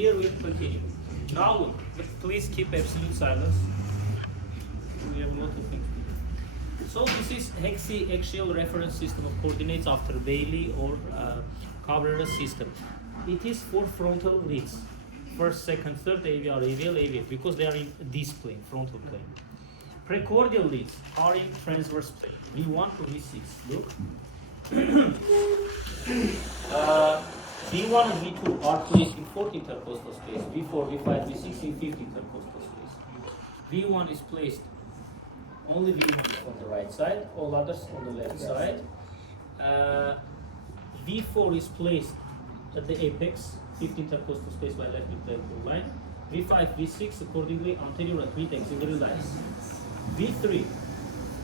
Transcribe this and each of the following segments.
here we'll continue. Now look, please keep absolute silence. We have a lot of things to do. So this is hexaxial reference system of coordinates after Bailey or Cabrera system. It is for frontal leads. First, second, third, AVR, AVL, AVF, because they are in this plane, frontal plane. Precordial leads are in transverse plane, V1 to V6. Look. V1 and V2 are placed in 4th intercostal space, V4, V5, V6 in 5th intercostal space. V1 is placed, only V1 is on the right side, all others on the left side. V4 is placed at the apex, 5th intercostal space by left mid-lateral line. V5, V6 accordingly anterior at mid-axillary lines. V3,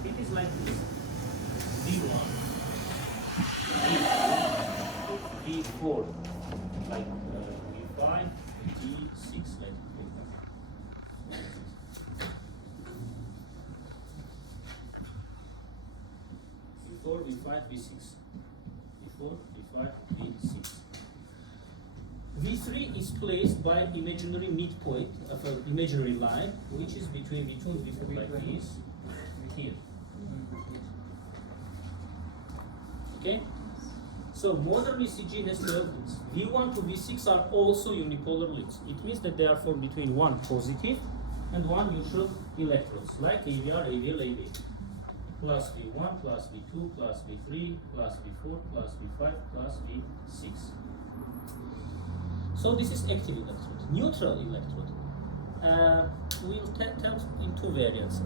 it is like this. V1, V4, like V5, V6, like V4, V5, V6. V4, V5, V6. V3 is placed by imaginary midpoint of an imaginary line, which is between V2 and V4 like this, here. Okay? So modern ECG has 12 leads. V1 to V6 are also unipolar leads. It means that they are formed between one positive and one neutral electrodes, like AVR, AVL, AV. Plus V1, plus V2, plus V3, plus V4, plus V5, plus V6. So this is active electrode. Neutral electrode. We'll tell in two variants.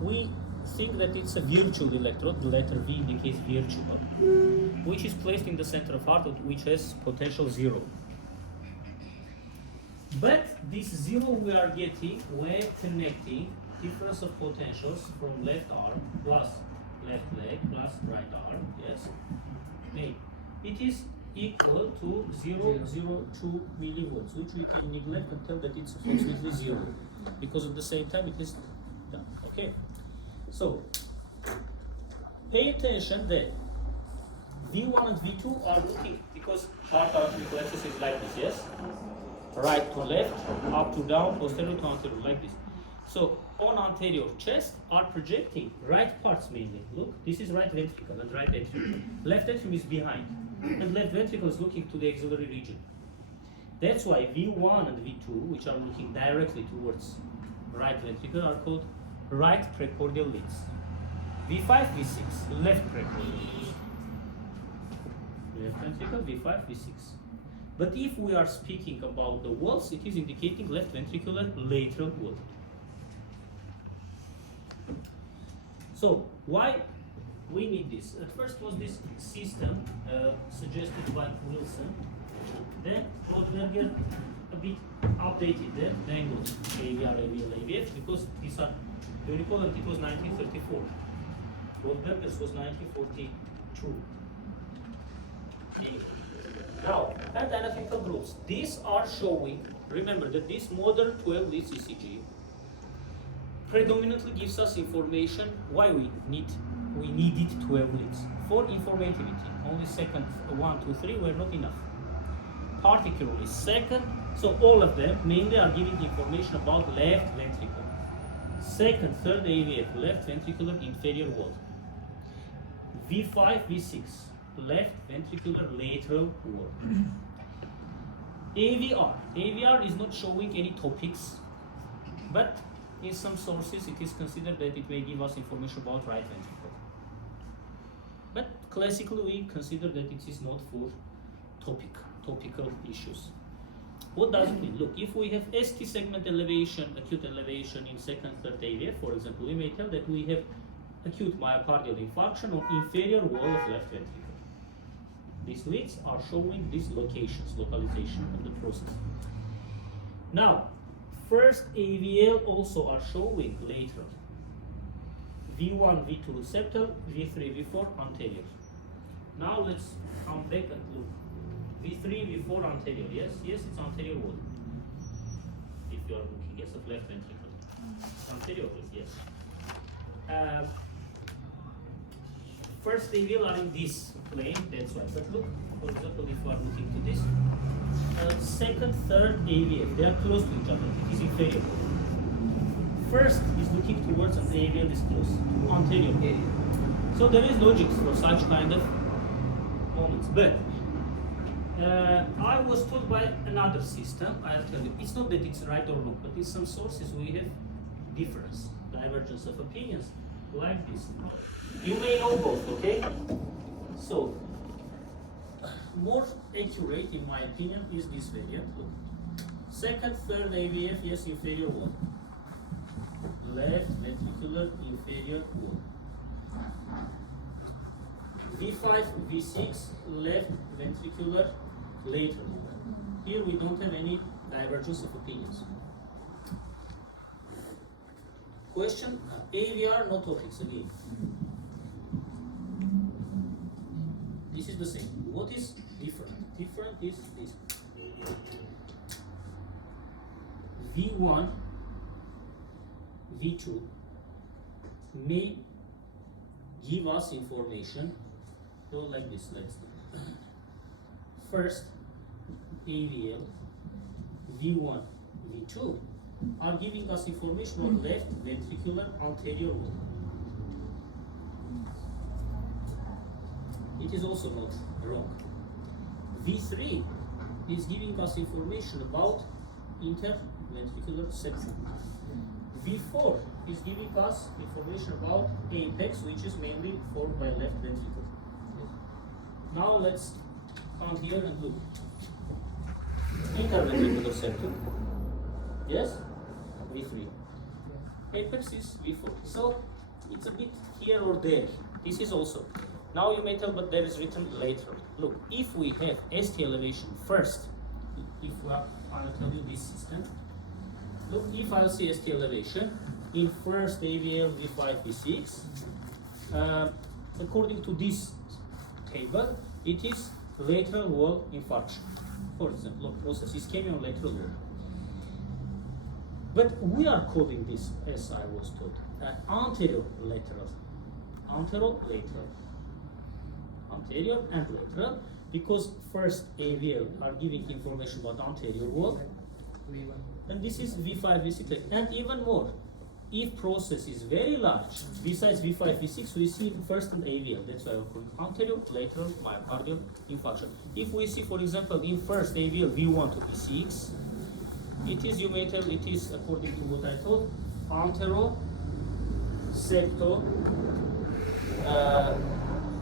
We think that it's a virtual electrode, the letter V indicates virtual, which is placed in the center of heart, which has potential 0. But this 0 we are getting when connecting difference of potentials from left arm plus left leg plus right arm, yes. It is equal to 0.002 millivolts, which we can neglect and tell that it's approximately 0, because at the same time it is done. Okay. So, pay attention that V1 and V2 are looking, because heart arterial axis is like this, yes? Right to left, up to down, posterior to anterior, like this. So, on anterior chest are projecting right parts mainly. Look, this is right ventricle and right atrium. Left atrium is behind, and left ventricle is looking to the axillary region. That's why V1 and V2, which are looking directly towards right ventricle, are called right precordial leads. V5, V6, left precordial leads. Left ventricle, V5, V6. But if we are speaking about the walls, it is indicating left ventricular lateral wall. So, why we need this? At first was this system suggested by Wilson. Then Rodberger a bit updated that, then goes AVR, AVL, AVF, because these are unipolar. It was 1934. Rodberger's was 1942. Okay. Now, and analytical groups. These are showing, remember that this modern 12 leads ECG predominantly gives us information why we needed 12 leads. For informativity, only second 1, 2, 3 were not enough. Particularly second, so all of them mainly are giving information about left ventricle. Second, third AVF, left ventricular inferior wall. V5, V6, left ventricular lateral wall. AVR is not showing any topics, but in some sources it is considered that it may give us information about right ventricle. But classically we consider that it is not for topical issues. What does it mean? Look, if we have ST segment elevation, acute elevation in second, third AVF, for example, we may tell that we have acute myocardial infarction on inferior wall of left ventricle. These leads are showing these localization of the process. Now, first AVL also are showing lateral. V1, V2 septal, V3, V4 anterior. Now let's come back and look. V3, V4 anterior. Yes, it's anterior wall. If you are looking, yes, of left ventricle. Anterior wall, yes. First AVL are in this plane, that's why. But look, For example, if you are looking to this, second, third AVF, they are close to each other. It is inferior. First is looking towards and the AVL is close to anterior area. So there is logic for such kind of moments. But I was told by another system, I'll tell you, it's not that it's right or wrong, but in some sources we have difference, divergence of opinions, like this. You may know both, okay? So, more accurate, in my opinion, is this variant. Look. Second, third AVF, yes, inferior wall. Left ventricular inferior wall. V5, V6, left ventricular lateral wall. Here we don't have any divergence of opinions. Question, AVR, no topics again. This is the same. What is different? Different is this. V1, V2 may give us information. So like this, let's do. First, AVL, V1, V2 are giving us information on left ventricular anterior wall. It is also not wrong. V3 is giving us information about interventricular septum. V4 is giving us information about apex, which is mainly formed by left ventricle. Now let's come here and look. Interventricular septum. Yes? V3. Apex is V4. So it's a bit here or there. This is also. Now you may tell, but there is written lateral. Look, if we have ST elevation first, I'll tell you this system. Look, if I'll see ST elevation in first AVL V5 V6, according to this table, it is lateral wall infarction. For example, look, process ischemia on lateral wall. But we are calling this, as I was told, anterolateral. Anterolateral. Anterior and lateral, because first AVL are giving information about anterior wall, and this is V5, V6, and even more. If process is very large, besides V5, V6, we see first and AVL. That's why we're calling anterior, lateral, myocardial infarction. If we see, for example, in first AVL V1 to V6, it is, you may tell, it is according to what I told, antero, septo,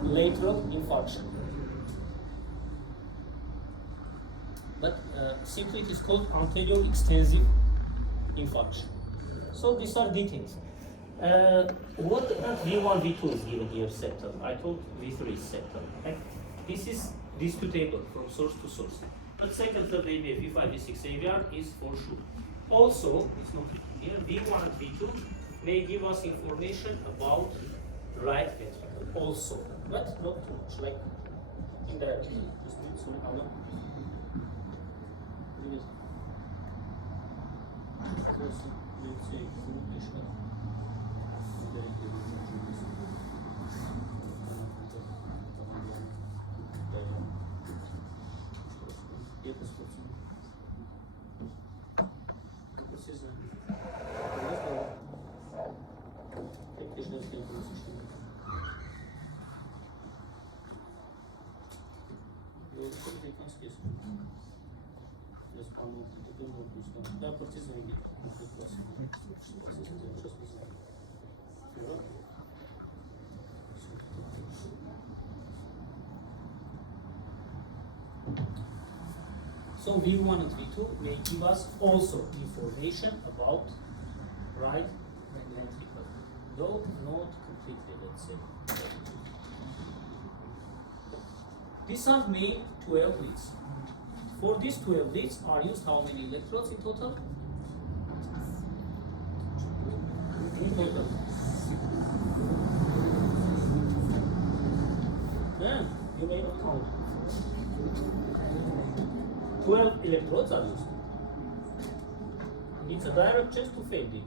lateral infarction. But simply it is called anterior extensive infarction. So these are details. What V1, V2 is given here septal? I told V3 is septal. Okay? This is disputable from source to source. But second, third AVF, V5, V6 AVR is for sure. Also, it's not here, V1 and V2 may give us information about right ventricle also, but not too much, like indirectly. Just do it, sorry, how long? Let's say so V1 and V2 may give us also information about right ventricle, though not completely, let's say. These are made 12 leads. For these 12 leads are used how many electrodes in total? In total. Then you may not count. 12 electrodes are used. It's a direct chest to fail these.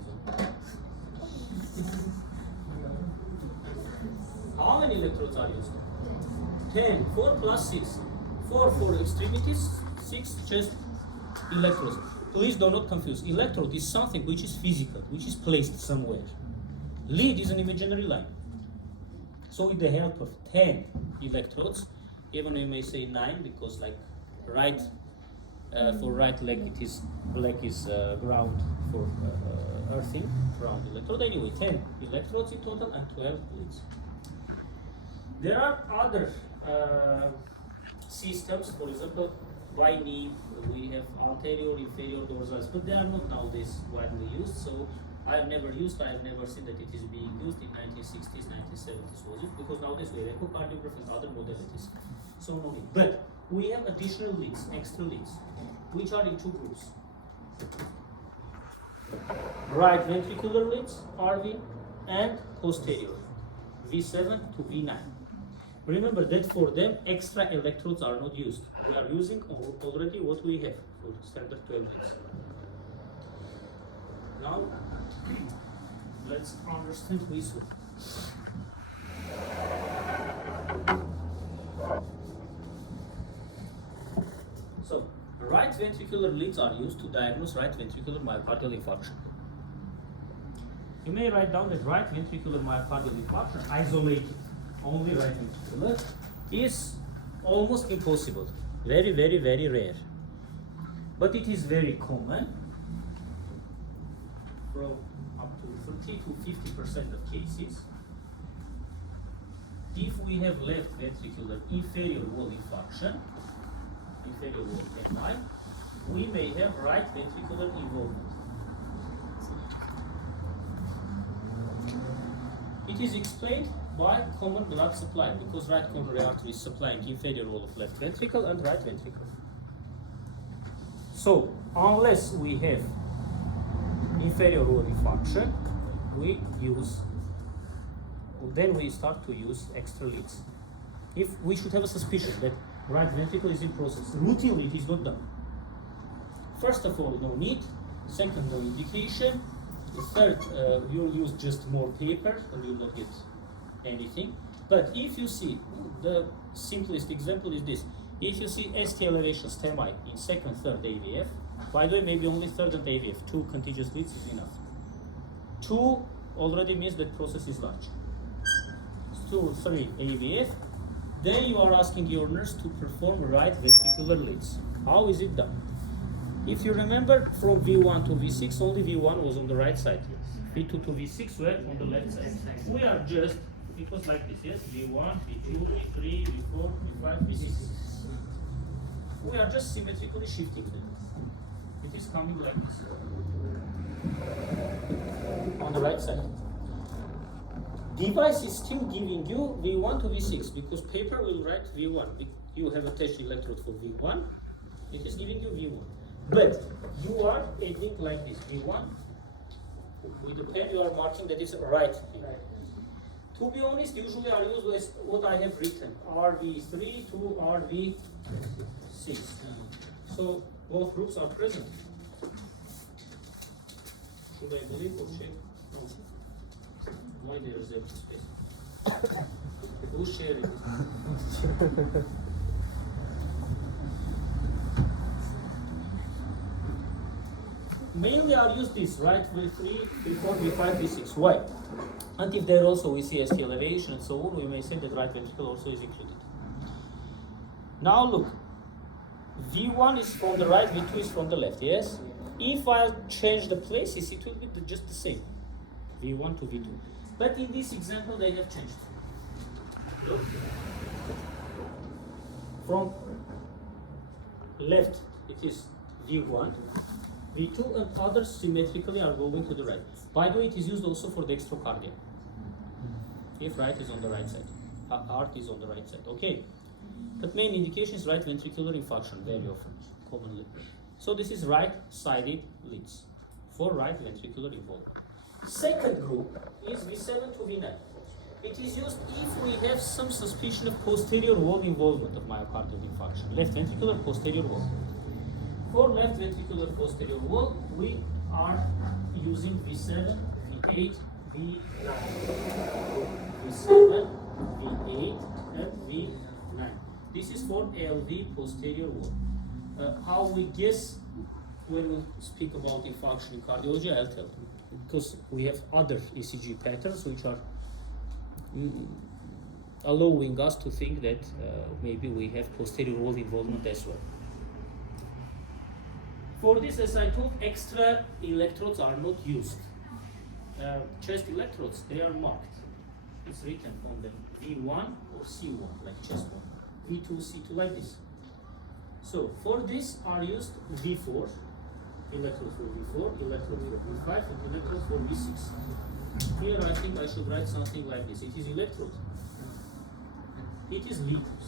How many electrodes are used? 10. 4 plus 6. 4 for extremities, 6 just electrodes. Please do not confuse. Electrode is something which is physical, which is placed somewhere. Lead is an imaginary line. So with the help of 10 electrodes, even you may say 9 because like right for right leg it is black is ground for earthing, ground electrode. Anyway, 10 electrodes in total and 12 leads. There are other systems, for example, by knee we have anterior, inferior, dorsal, but they are not nowadays widely used. So I have never seen that it is being used in 1960s, 1970s was it? Because nowadays we have echocardiography and other modalities. So no need. But we have additional leads, extra leads, which are in two groups. Right ventricular leads, RV, and posterior, V7 to V9. Remember that for them, extra electrodes are not used. We are using already what we have for standard 12 leads. Now, let's understand this one. So, right ventricular leads are used to diagnose right ventricular myocardial infarction. You may write down that right ventricular myocardial infarction, isolated, only right ventricular, is almost impossible. Very, very, very rare. But it is very common. From up to 30 to 50% of cases, if we have left ventricular inferior wall infarction, inferior wall MI, we may have right ventricular involvement. It is explained by common blood supply because right coronary artery is supplying inferior wall of left ventricle and right ventricle. So, unless we have inferior wall infarction, then we start to use extra leads. If we should have a suspicion that right ventricle is in process, routinely it is not done. First of all, no need. Second, no indication. Third, you'll use just more paper and you'll not get anything. But if you see, the simplest example is this. If you see ST elevation STEMI in second, third AVF, by the way, maybe only third and AVF, 2 contiguous leads is enough. 2 already means that process is large. 2, 3 AVF, then you are asking your nurse to perform right ventricular leads. How is it done? If you remember, from V1 to V6, only V1 was on the right side. V2 to V6 were on the left side. We are just, it was like this, yes? V1, V2, V3, V4, V5, V6. We are just symmetrically shifting them. It is coming like this. On the right side. Device is still giving you V1 to V6 because paper will write V1. You have attached electrode for V1, it is giving you V1. But you are adding like this, V1. With the pen you are marking that is right. To be honest, usually I use as what I have written, RV3 to RV6. So both groups are present. Should I believe or check? No. Why there is empty space? Who's sharing it? Mainly I use this, right? V3, V4, V5, V6. Why? And if there also we see ST elevation and so on, we may say that right ventricle also is included. Now look, V1 is from the right, V2 is from the left, yes? If I change the places, it will be just the same, V1 to V2. But in this example, they have changed. Look. From left, it is V1, V2 and others symmetrically are going to the right. By the way, it is used also for dextrocardia. If right is on the right side, heart is on the right side, okay? But main indication is right ventricular infarction, very often, commonly. So this is right-sided leads for right ventricular involvement. Second group is V7 to V9. It is used if we have some suspicion of posterior wall involvement of myocardial infarction, left ventricular posterior wall. For left ventricular posterior wall, we are using V7, V8, V9. V7, V8, and V9. This is for LV posterior wall. How we guess when we speak about infarction in cardiology, I'll tell you. Because we have other ECG patterns which are allowing us to think that maybe we have posterior wall involvement as well. For this, as I told, extra electrodes are not used. Chest electrodes, they are marked. It's written on them V1 or C1, like chest one. V2, C2, like this. So for this are used V4, electrode for V4, electrode for V5, and electrode for V6. Here I think I should write something like this. It is electrode. It is liters.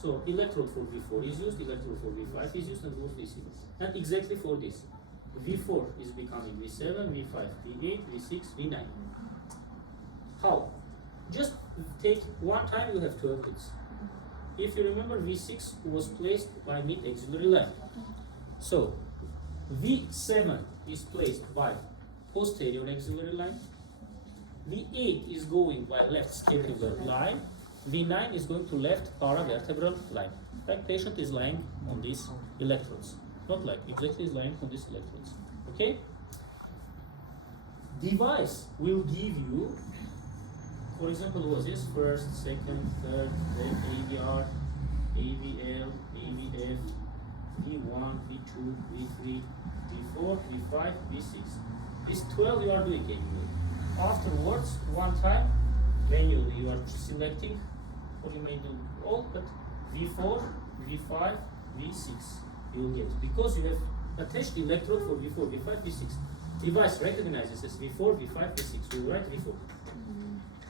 So electrode for V4 is used, electrode for V5 is used, and for V6. And exactly for this. V4 is becoming V7, V5, V8, V6, V9. How? Just take one time, you have 12 bits. If you remember, V6 was placed by mid-axillary line. So V7 is placed by posterior axillary line. V8 is going by left scapular line. V9 is going to left paravertebral line. Like patient is lying on these electrodes. Not like, exactly is lying on these electrodes. Okay? Device will give you, for example, was this first, second, third, then AVR, AVL, AVF, V1, V2, V3, V4, V5, V6. These 12 you are doing anyway. Afterwards, one time, manually you are selecting, or you may do all, but V4, V5, V6 you will get. Because you have attached electrode for V4, V5, V6. Device recognizes as V4, V5, V6. You will write V4.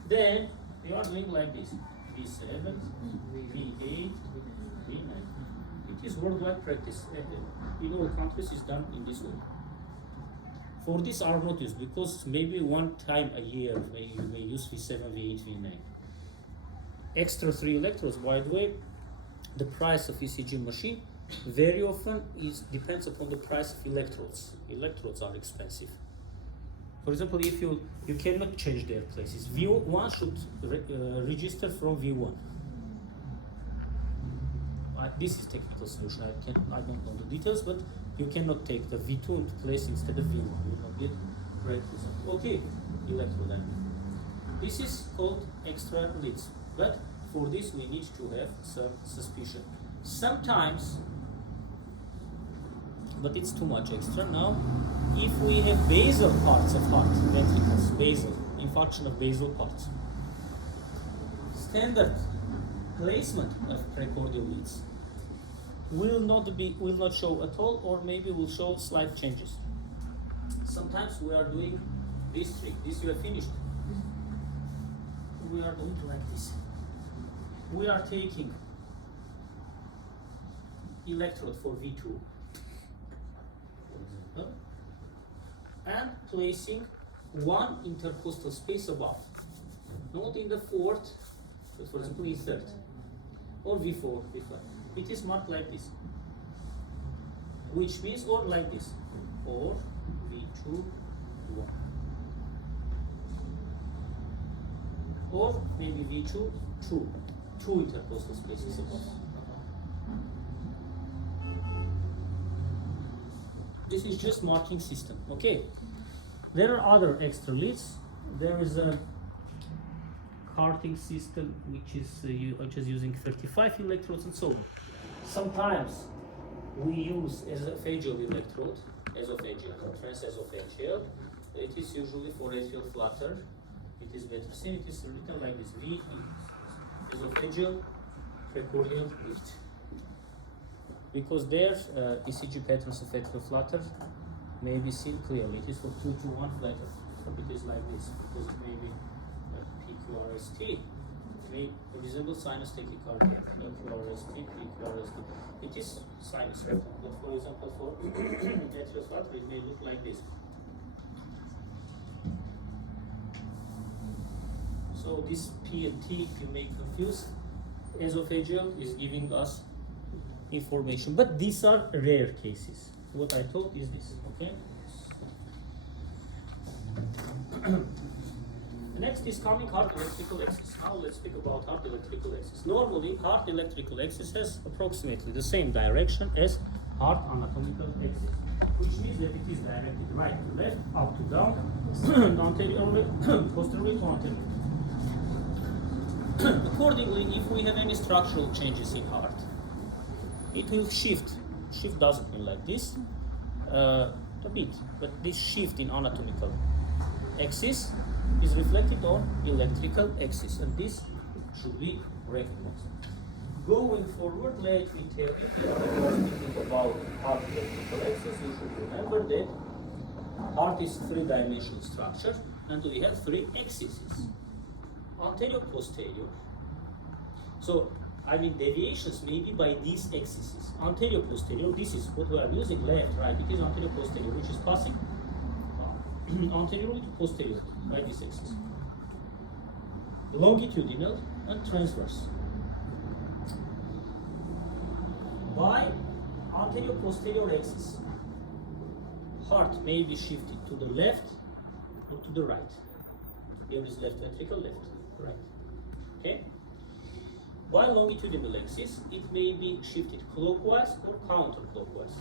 Then you are doing like this. V7, V8, V9. It is worldwide practice. In all countries is done in this way. For this are not used because maybe one time a year you may use V7, V8, V9. Extra 3 electrodes, by the way, the price of ECG machine very often depends upon the price of electrodes. Electrodes are expensive. For example, if you cannot change their places, V1 should register from V1. This is technical solution. I don't know the details, but you cannot take the V2 into place instead of V1. You will get right result. Okay, electrode. This is called extra leads, but for this we need to have some suspicion. Sometimes, but it's too much extra now. If we have basal parts of heart, ventricles, basal, infarction of basal parts, standard placement of precordial leads will not show at all, or maybe will show slight changes. Sometimes we are doing this trick. This you have finished. We are doing like this. We are taking electrode for V2 and placing one intercostal space above, not in the fourth, but for example in third, or V4, V5. It is marked like this, which means, or like this, or V2, 1, or maybe V2, 2 intercostal spaces above. This is just marking system, okay? There are other extra leads. There is a carting system which is using 35 electrodes and so on. Sometimes we use esophageal electrode, esophageal, transesophageal. It is usually for atrial flutter. It is better seen. It is written like this: VE, esophageal precordial lift. Because their ECG patterns of atrial flutter may be seen clearly. It is for 2 to 1 flutter. It is like this because it may be PQRST. May resemble sinus tachycardia. QRST, PQRST. It is sinus rhythm. But for example, for atrial flutter, it may look like this. So this P and T, if you may confuse, esophageal is giving us information, but these are rare cases. What I told is this, okay? Next is coming heart electrical axis. Now let's speak about heart electrical axis. Normally, heart electrical axis has approximately the same direction as heart anatomical axis, which means that it is directed right to left, up to down, anteriorly, posteriorly to anteriorly. Accordingly, if we have any structural changes in heart, it will shift. Shift doesn't mean like this, a bit, but this shift in anatomical axis is reflected on electrical axis, and this should be recognized. Going forward, let me tell you, when we are speaking about heart electrical axis, you should remember that heart is three-dimensional structure, and we have three axes, anterior, posterior. So, I mean, deviations may be by these axes. Anterior, posterior, this is what we are using, left, right, it is anterior, posterior, which is passing anteriorly to posterior by this axis. Longitudinal and transverse. By anterior posterior axis, heart may be shifted to the left or to the right. Here is left ventricle, left, right. Okay? By longitudinal axis, it may be shifted clockwise or counterclockwise,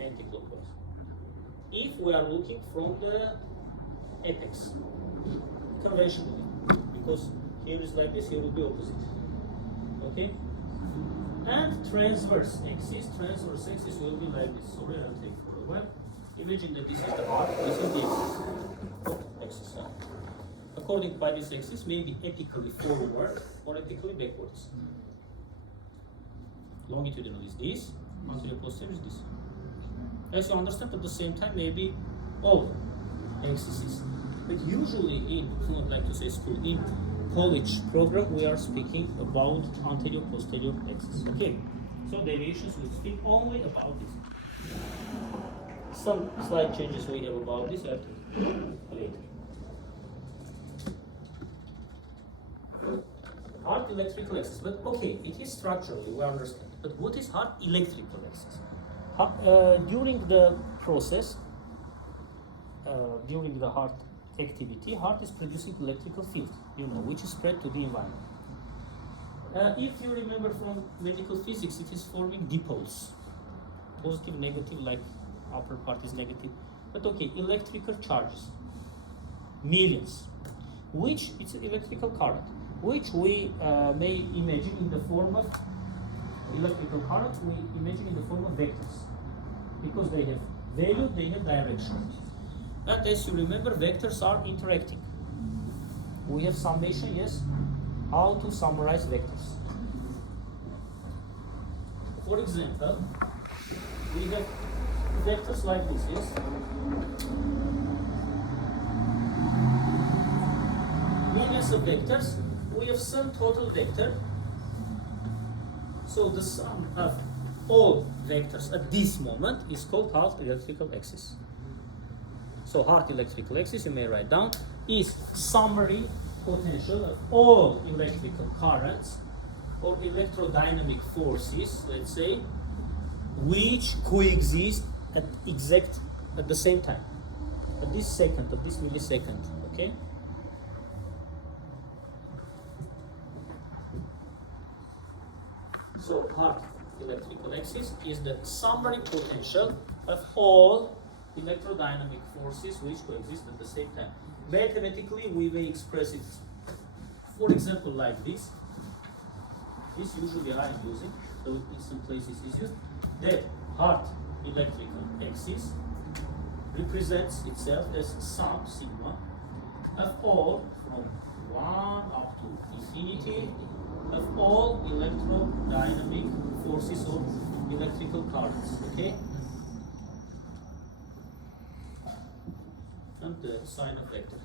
anti-clockwise. If we are looking from the apex, conventionally, because here is like this, here will be opposite. Okay? And transverse axis will be like this. Sorry, I'll take for a while. Imagine that this is the heart, this is the axis. According by this axis, maybe apically forward or apically backwards. Longitudinal is this, anterior posterior is this. As you understand, at the same time, maybe all axes. But usually in, I would like to say school, in college program, we are speaking about anterior posterior axis. Okay, so deviations will speak only about this. Some slight changes we have about this later. Heart electrical axis, but okay, it is structurally, we understand. But what is heart electrical axis? During the process, during the heart activity, heart is producing electrical field, which is spread to the environment. If you remember from medical physics, it is forming dipoles, positive, negative, like upper part is negative. But okay, electrical charges, millions, which it's an electrical current, which we may imagine in the form of electrical current. We imagine in the form of vectors, because they have value, they have direction. And as you remember, vectors are interacting. We have summation, yes. How to summarize vectors? For example, we have vectors like this, yes. Millions of vectors. We have some total vector. So the sum of all vectors at this moment is called heart electrical axis. So heart electrical axis, you may write down, is summary potential of all electrical currents or electrodynamic forces, let's say, which coexist at the same time, at this second, at this millisecond. Okay. So heart electrical axis is the summary potential of all electrodynamic forces which coexist at the same time. Mathematically, we may express it, for example, like this. This usually I am using, though in some places is used. That heart electrical axis represents itself as sum sigma of all from 1 up to infinity of all electrodynamic forces or electrical currents. Okay. And the sign of vector.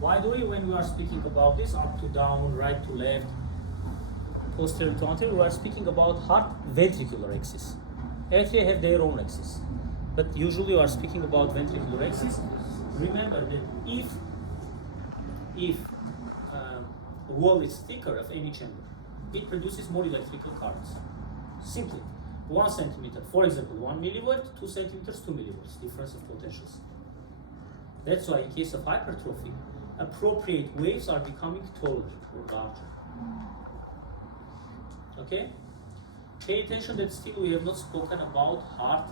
Why do we, when we are speaking about this, up to down, right to left, posterior to anterior, we are speaking about heart ventricular axis. Atria have their own axis, but usually we are speaking about ventricular axis. Remember that if the wall is thicker of any chamber, it produces more electrical currents. Simply, 1 centimeter, for example, 1 millivolt, 2 centimeters, 2 millivolts, difference of potentials. That's why in case of hypertrophy, appropriate waves are becoming taller or larger. Okay? Pay attention that still we have not spoken about heart,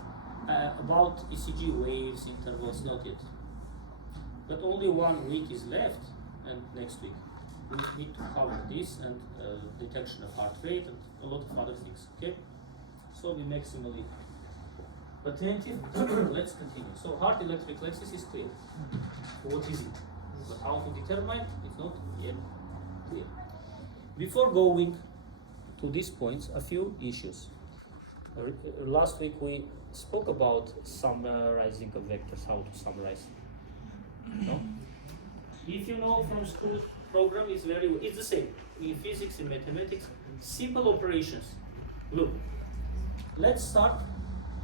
about ECG waves, intervals, not yet. But only 1 week is left, and next week we need to cover this and detection of heart rate and a lot of other things. Okay? So be maximally attentive. Let's continue. So heart electric axis is clear. What is it? But how to determine? It's not yet clear. Before going to these points, a few issues. Last week we spoke about summarizing of vectors, how to summarize. No? If you know from school program, it's the same. In physics, in mathematics, simple operations. Look, let's start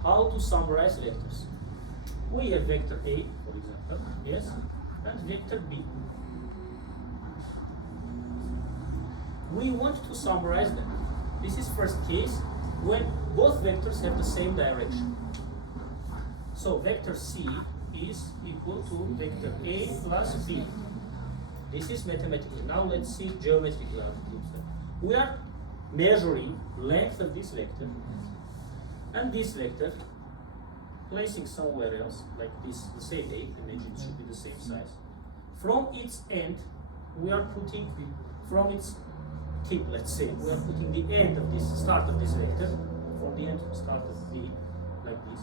how to summarize vectors. We have vector A, for example, yes, and vector B. We want to summarize them. This is first case when both vectors have the same direction. So vector C is equal to vector A plus B. This is mathematically. Now let's see geometrically how it looks like. We are measuring length of this vector and this vector, placing somewhere else, like this, the same A, imagine it should be the same size. From its end, we are putting, from its tip, let's say, we are putting the end of this, start of this vector, from the end to the start of B, like this.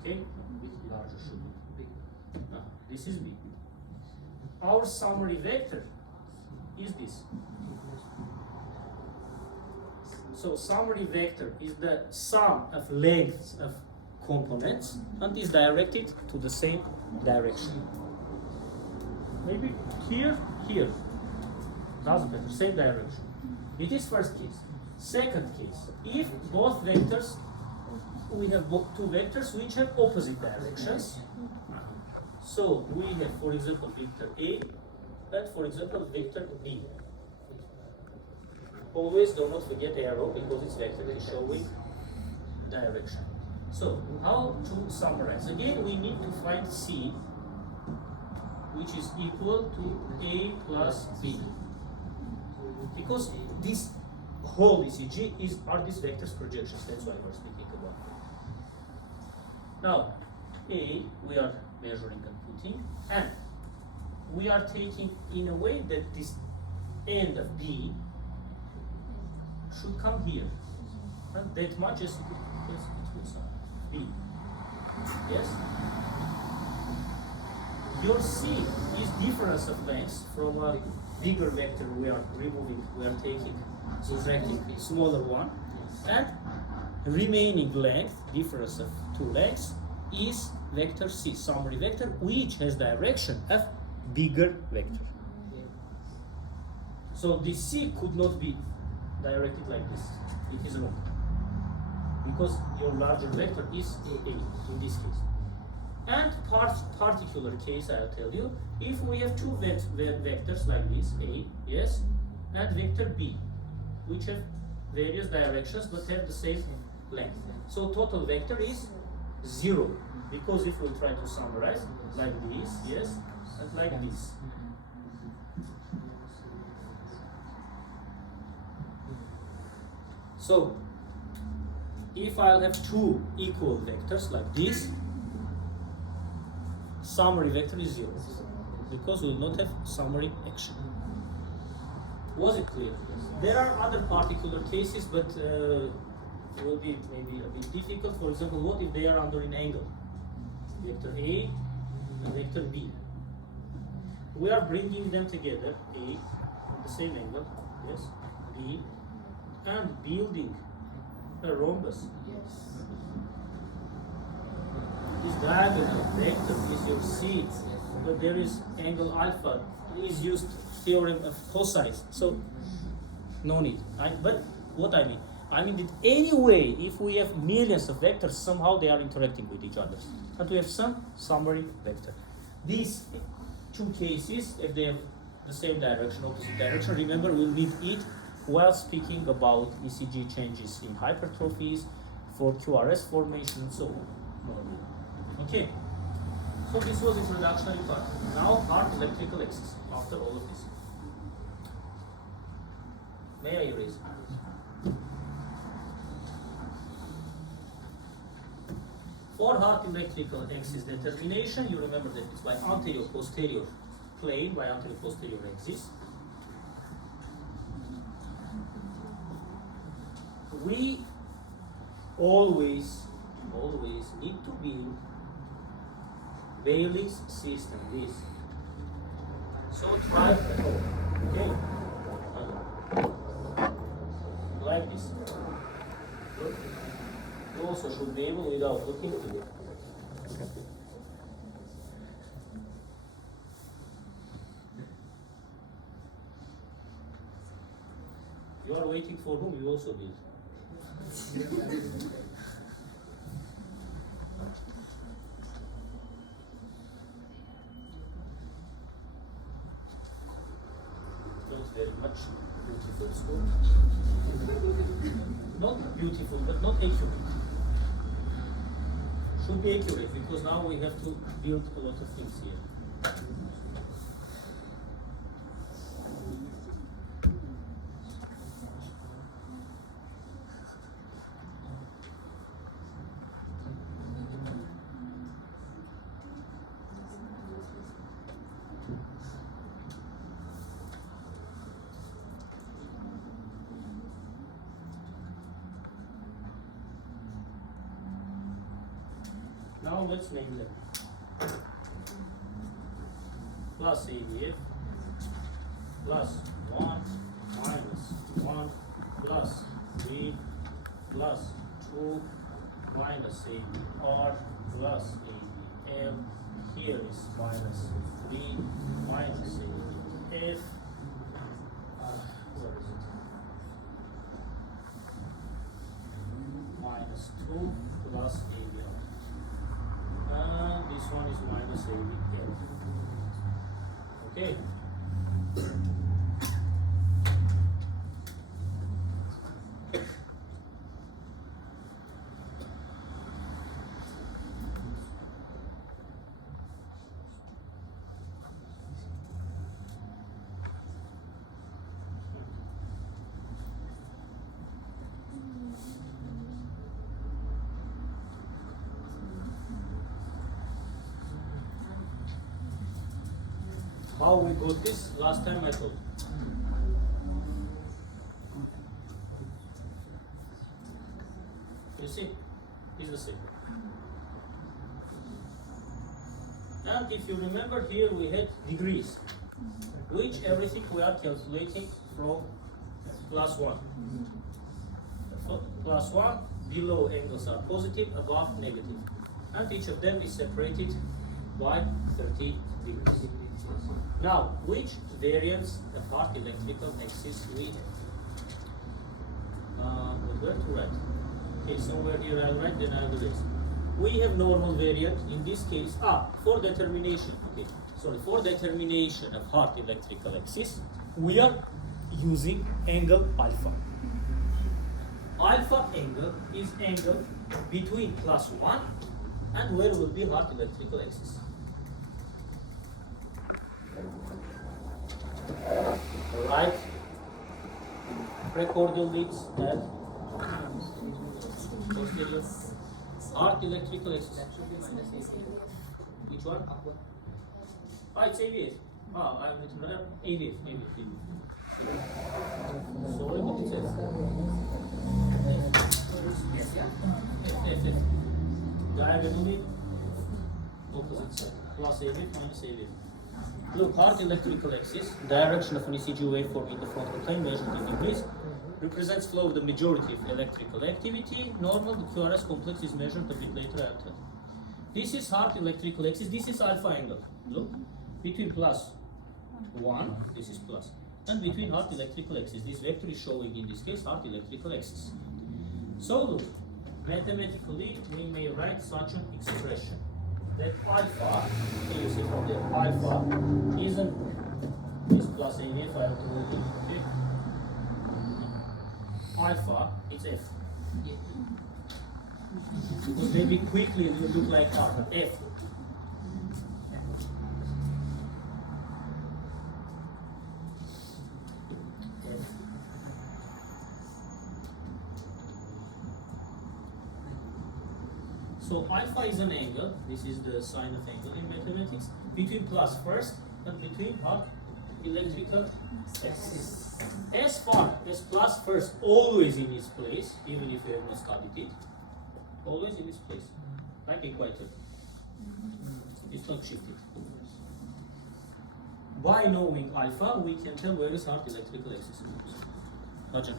Okay? A bit larger should be. This is B. Our summary vector is this. So summary vector is the sum of lengths of components and is directed to the same direction. Maybe here, here. Doesn't matter, same direction. It is first case. Second case, if both vectors, we have two vectors which have opposite directions. So we have, for example, vector A and, for example, vector B. Always do not forget arrow because it's vector is showing direction. So how to summarize? Again, we need to find C, which is equal to A plus B. Because this whole ECG are these vectors projections. That's why we're speaking about. Now, A we are measuring and putting, and we are taking in a way that this end of B should come here, and that much is B. Yes. Your C is difference of lengths from a bigger vector we are removing, we are taking, subtracting a smaller one, and remaining length, difference of two lengths, is vector C, summary vector, which has direction of bigger vector. So this C could not be directed like this. It is wrong. Because your larger vector is A in this case. And particular case, I'll tell you, if we have two vectors like this, A, yes, and vector B, which have various directions but have the same length. So total vector is 0, because if we try to summarize like this, yes, and like this. So if I'll have two equal vectors like this, summary vector is 0, because we will not have summary action. Was it clear? There are other particular cases, but will be maybe a bit difficult. For example, what if they are under an angle? Vector A and vector B. We are bringing them together, A, the same angle, yes, B, and building a rhombus. This diagonal vector is your C, but there is angle alpha, is used theorem of cosines, so no need. But what I mean that anyway, if we have millions of vectors, somehow they are interacting with each other, and we have some summary vector. These two cases, if they have the same direction, opposite direction, remember we'll need it while speaking about ECG changes in hypertrophies, for QRS formation and so on. Okay, so this was introductory part. Now heart electrical axis after all of this. May I erase? For heart electrical axis determination, you remember that it's by anterior-posterior plane, by anterior-posterior axis. We always need to build Bailey's system, this. So try at home, okay? Like this. Look. You also should be able without looking at it. You are waiting for whom? You also build. Not very much beautiful school. Not beautiful, but not accurate. Should be accurate because now we have to build a lot of things here. Now let's name them. Plus ADF, plus 1, minus 1, plus 3, plus 2, minus ADR, plus ADL. Here is minus 3, minus ADF. Where is it? Minus 2, plus ADR. This one is minus 88. Okay. How we got this? Last time I told you. You see, it's the same. And if you remember here we had degrees, which everything we are calculating from +1. So +1, below angles are positive, above negative. And each of them is separated by 30 degrees. Now, which variants of heart electrical axis we have? Where to write? Okay, somewhere here I'll write, then I'll do this. We have normal variant, in this case, for determination, for determination of heart electrical axis, we are using angle alpha. Alpha angle is angle between +1 and where will be heart electrical axis. Right precordial leads and posterior heart electrical axis. Which one? It's AVF. I'm written better. AVF. Sorry, what it says? F. Diagonally opposite side. Plus AVF minus AVF. Look, heart electrical axis, direction of an ECG waveform in the frontal plane measured in degrees, represents flow of the majority of electrical activity. Normal, the QRS complex is measured a bit later after. This is heart electrical axis, this is alpha angle. Look, between +1, this is plus, and between heart electrical axis, this vector is showing in this case heart electrical axis. So look, mathematically we may write such an expression. That alpha, you see from there, alpha isn't this plus AVF, I have to alpha, it's F. Because maybe quickly it will look like R. F. So alpha is an angle. This is the sign of angle in mathematics. Between plus first and between electrical axis. S far as plus first always in its place, even if you have not studied it. Always in its place, like equator. It's not shifted. By knowing alpha, we can tell where is our electrical axis. Hocam.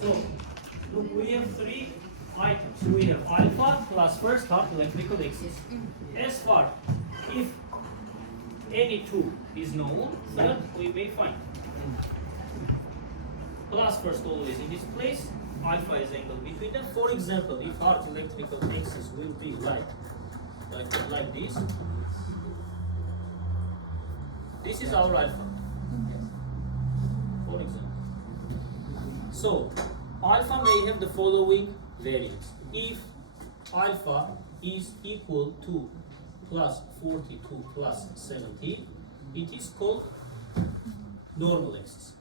So, look, we have three items. We have alpha plus first half electrical axis. As far if any two is known, then we may find. Plus first always in this place, alpha is angle between them. For example, if our electrical axis will be like this, this is our alpha. For example. So, alpha may have the following variance. If alpha is equal to plus 42 plus 70, it is called normal axis.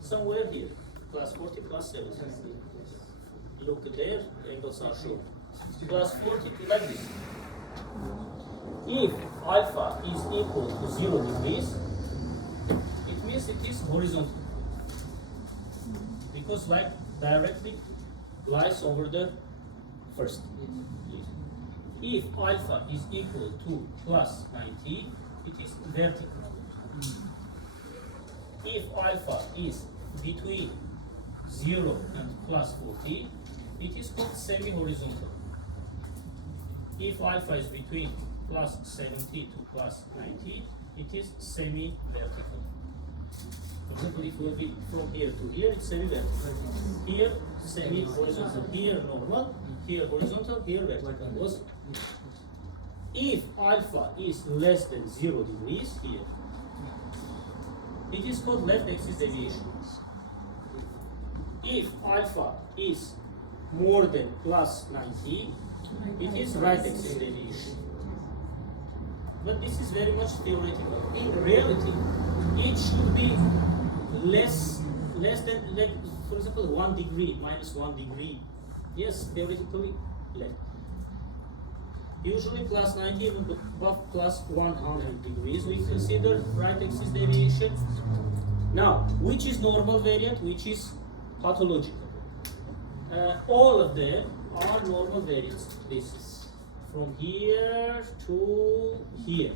Somewhere here, plus 40 plus 70. Look there, the angles are shown. Plus 42 like this. If alpha is equal to 0 degrees, it means it is horizontal. Because light directly lies over the first. If alpha is equal to plus 90, it is vertical. If alpha is between 0 and plus 40, it is called semi-horizontal. If alpha is between plus 70 to plus 90, it is semi-vertical. For example, if it will be from here to here, it's semi-vertical. Here, semi-horizontal. Here, normal. Here, horizontal. Here, vertical. If alpha is less than 0 degrees, here, it is called left axis deviation. If alpha is more than plus 90, it is right axis deviation. But this is very much theoretical. In reality, it should be less than, like, for example, 1 degree, minus 1 degree. Yes, theoretically less. Usually plus 90, even above plus 100 degrees, we consider right axis deviation. Now, which is normal variant, which is pathological? All of them are normal variants. This is from here to here.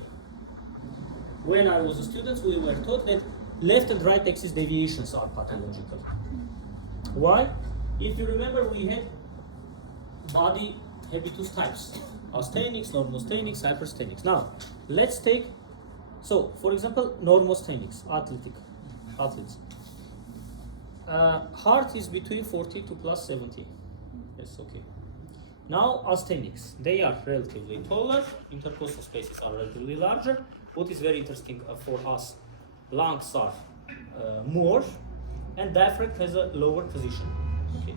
When I was a student, we were taught that left and right axis deviations are pathological. Why? If you remember, we had body habitus types: asthenics, normosthenics, hypersthenics. Now, let's take, so for example, normosthenics, athletes. Heart is between 40 to plus 70. Yes, okay. Now, asthenics, they are relatively taller, intercostal spaces are relatively larger. What is very interesting for us, lungs are more, and diaphragm has a lower position. Okay.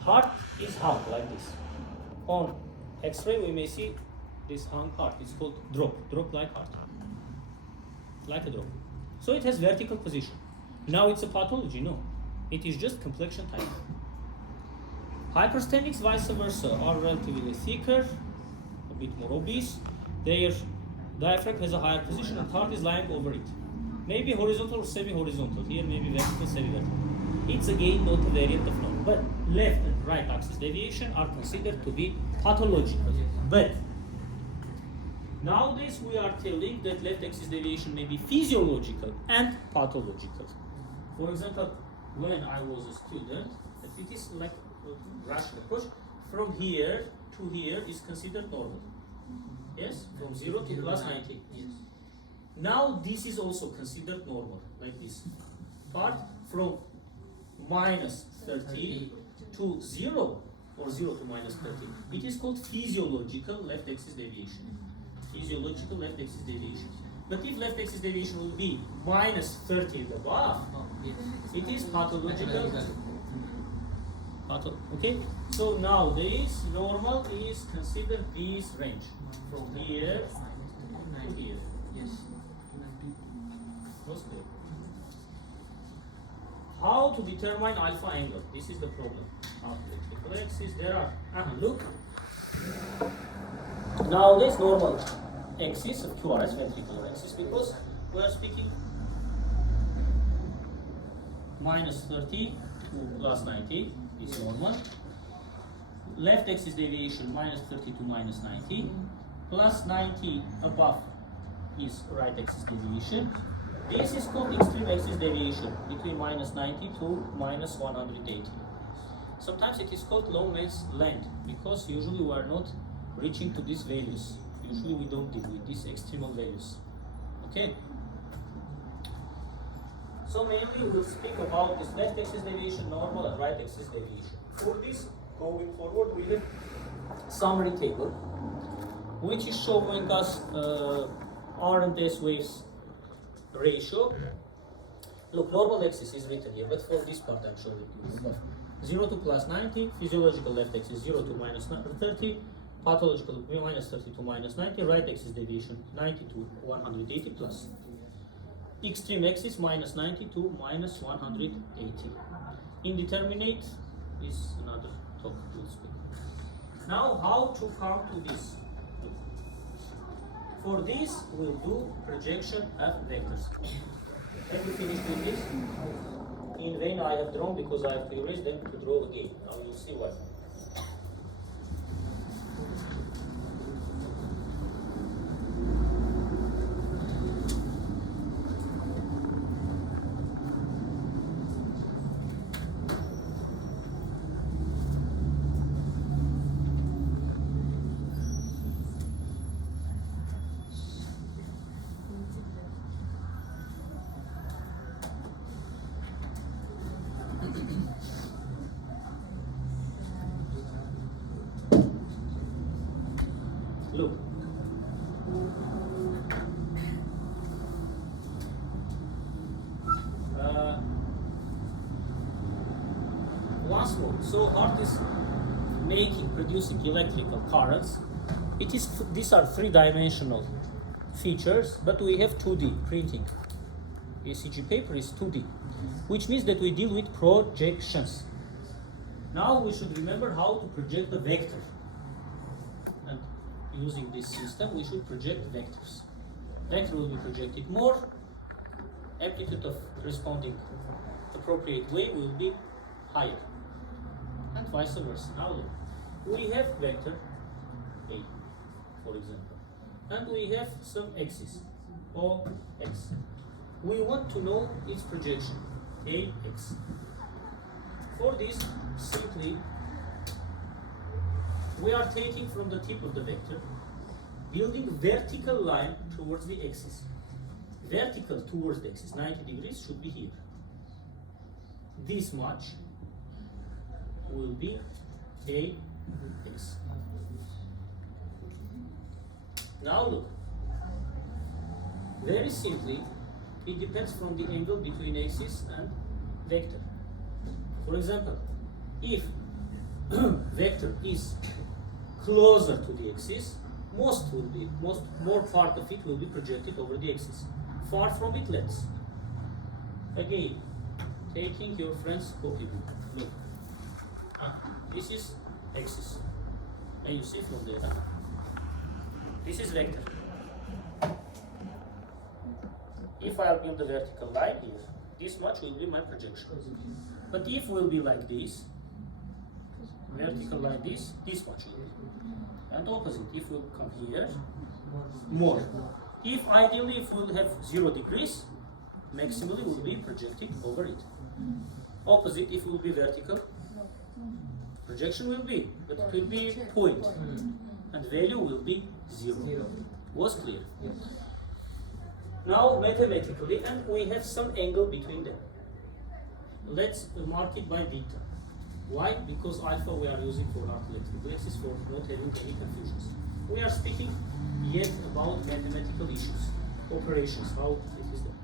Heart is hung like this. On X-ray, we may see this hung heart. It's called drop like heart, like a drop. So it has vertical position. Now it's a pathology? No, it is just complexion type. Hypersthenics, vice versa, are relatively thicker, a bit more obese. Their diaphragm has a higher position and heart is lying over it. Maybe horizontal or semi-horizontal. Here maybe vertical, semi-vertical. It's again not a variant of normal. But left and right axis deviation are considered to be pathological. But nowadays we are telling that left axis deviation may be physiological and pathological. For example, when I was a student, it is like a rational approach. From here to here is considered normal. Yes? From 0 to plus 90. Yes. Now this is also considered normal, like this. Part from minus 30 to 0 or 0 to minus 30. It is called physiological left axis deviation. Physiological left axis deviation. But if left axis deviation will be minus 30 and above, it is pathological. Okay? So nowadays, normal is considered this range. From here to here. Yes. How to determine alpha angle? This is the problem. Vertical axis, there are. Look. Nowadays, normal axis of QRS, ventricular axis, because we are speaking minus 30 to plus 90 is normal. Left axis deviation minus 30 to minus 90. Plus 90 above is right axis deviation. This is called extreme axis deviation between minus 90 to minus 180. Sometimes it is called low mass length because usually we are not reaching to these values. Usually we don't deal with these extremal values. Okay? So mainly we will speak about this left axis deviation, normal and right axis deviation. For this, going forward, we have summary table, which is showing us R and S waves ratio. Look, normal axis is written here, but for this part I'm showing you. 0 to plus 90, physiological left axis 0 to minus 30, pathological minus 30 to minus 90, right axis deviation 90 to 180 plus. Extreme axis minus 90 to minus 180. Indeterminate is another talk we'll speak. Now how to come to this? For this, we'll do projection of vectors. Have you finished with this? In vain I have drawn because I have to erase them to draw again. Now you'll see why. Look. Once more, so heart is producing electrical currents. These are three-dimensional features, but we have 2D printing. Ecg paper is 2D, which means that we deal with projections. Now we should remember how to project the vector. And using this system, we should project vectors. Vector will be projected more, amplitude of responding appropriate wave will be higher, and vice versa. Now look, we have vector A, for example, and we have some axis, OX. We want to know its projection, AX. For this, simply, we are taking from the tip of the vector, building vertical line towards the axis. Vertical towards the axis, 90 degrees should be here. This much will be AX. Now look, very simply, it depends from the angle between axis and vector. For example, if vector is closer to the axis, more part of it will be projected over the axis. Far from it, less. Again, taking your friend's copybook. Look, this is axis, and you see from there. This is vector. If I build a vertical line here, this much will be my projection. But if will be like this, vertical like this much will be. And opposite, if we'll come here, more. If ideally, if we'll have 0 degrees, maximally will be projected over it. Opposite, if will be vertical, projection will be, but it will be point, and value will be 0. Was clear? Now mathematically, and we have some angle between them. Let's mark it by beta. Why? Because alpha we are using for arc electrical axis for not having any confusions. We are speaking yet about mathematical issues, operations, how it is done.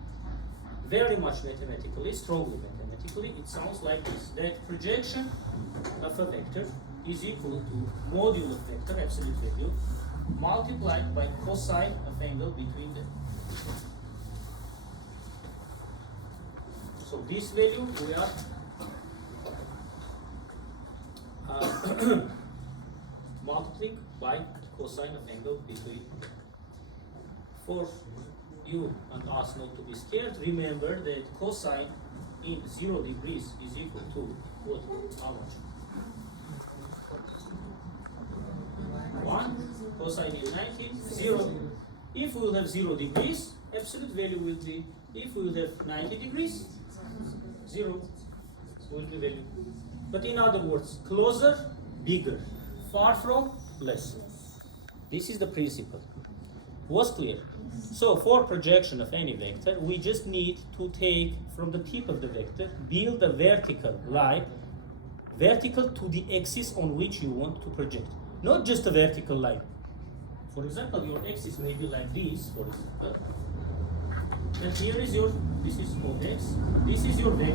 Very much mathematically, strongly mathematically, it sounds like this, that projection of a vector is equal to module of vector, absolute value, multiplied by cosine of angle between them. So this value we are multiplying by cosine of angle between. For you and us not to be scared, remember that cosine in 0 degrees is equal to what? How much? 1. Cosine is 90. 0. If we will have 0 degrees, absolute value will be, if we will have 90 degrees, 0 will be value. But in other words, closer, bigger, far from, less. This is the principle. Was clear? So for projection of any vector, we just need to take from the tip of the vector, build a vertical line, vertical to the axis on which you want to project. Not just a vertical line. For example, your axis may be like this, for example. And here is your, this is OX, this is your vector.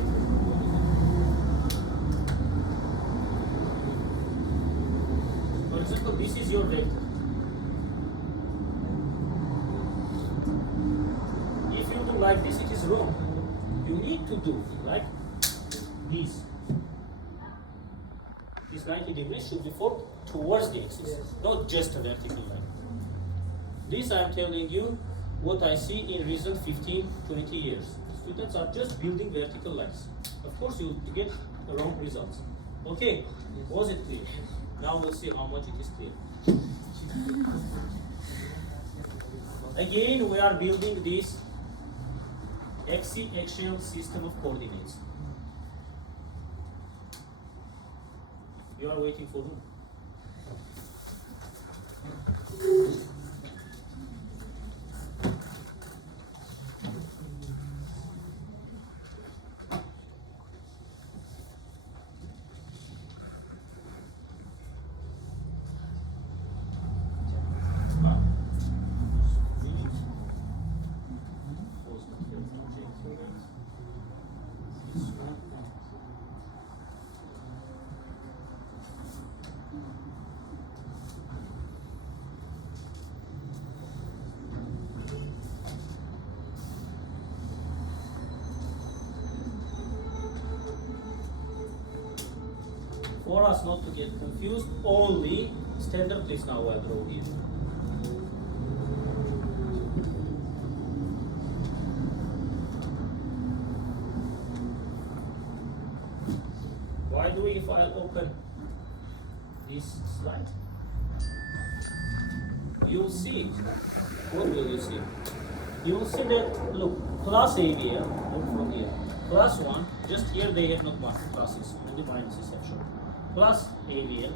For example, this is your vector. If you do like this, it is wrong. You need to do like this. This 90 degrees should be formed towards the axis, not just a vertical line. This I am telling you what I see in recent 15-20 years. Students are just building vertical lines. Of course, you will get wrong results. Okay, was it clear? Now we'll see how much it is clear. Again, we are building this axial system of coordinates. You are waiting for whom? For us not to get confused, only standard, please now I'll draw here. I'll open this slide, you'll see, what will you see? You'll see that, look, class AVL, look from here, class 1, just here they have not one classes, only minuses have shown. Class AVL,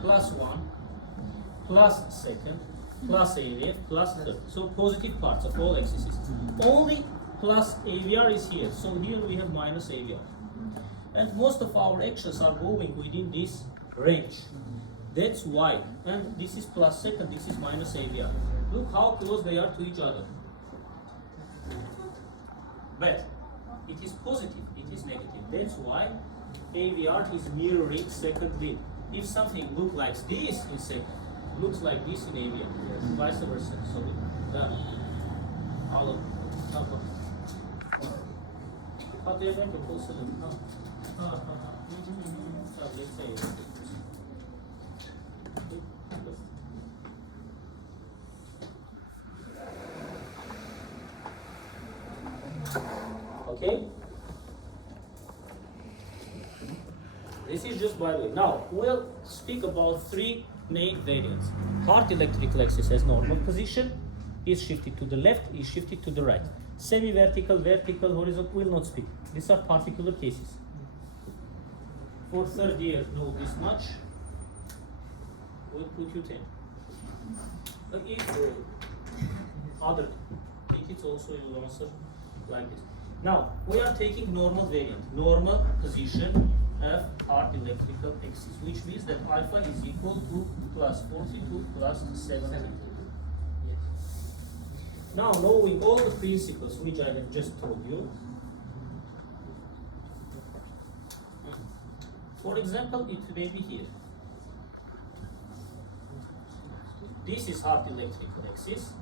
class 1, class second, class AVF, class third. So positive parts of all axes. Only plus AVR is here, so here we have minus AVR. And most of our actions are going within this range. That's why. And this is plus second, this is minus AVR. Look how close they are to each other. But it is positive, it is negative. That's why AVR is mirroring second lead. If something looks like this in second, looks like this in AVR, vice versa. So all of okay. This is just by the way. Now we'll speak about three main variants. Hard electrical axis has normal position, is shifted to the left, is shifted to the right. Semi-vertical, vertical, horizontal will not speak. These are particular cases. For third year, know this much. We'll put you 10. But if other tickets also you will answer like this. Now we are taking normal variant, normal position of hard electrical axis, which means that alpha is equal to plus 42 plus 70. Now, knowing all the principles which I have just told you, for example, it may be here. This is hard electrical axis,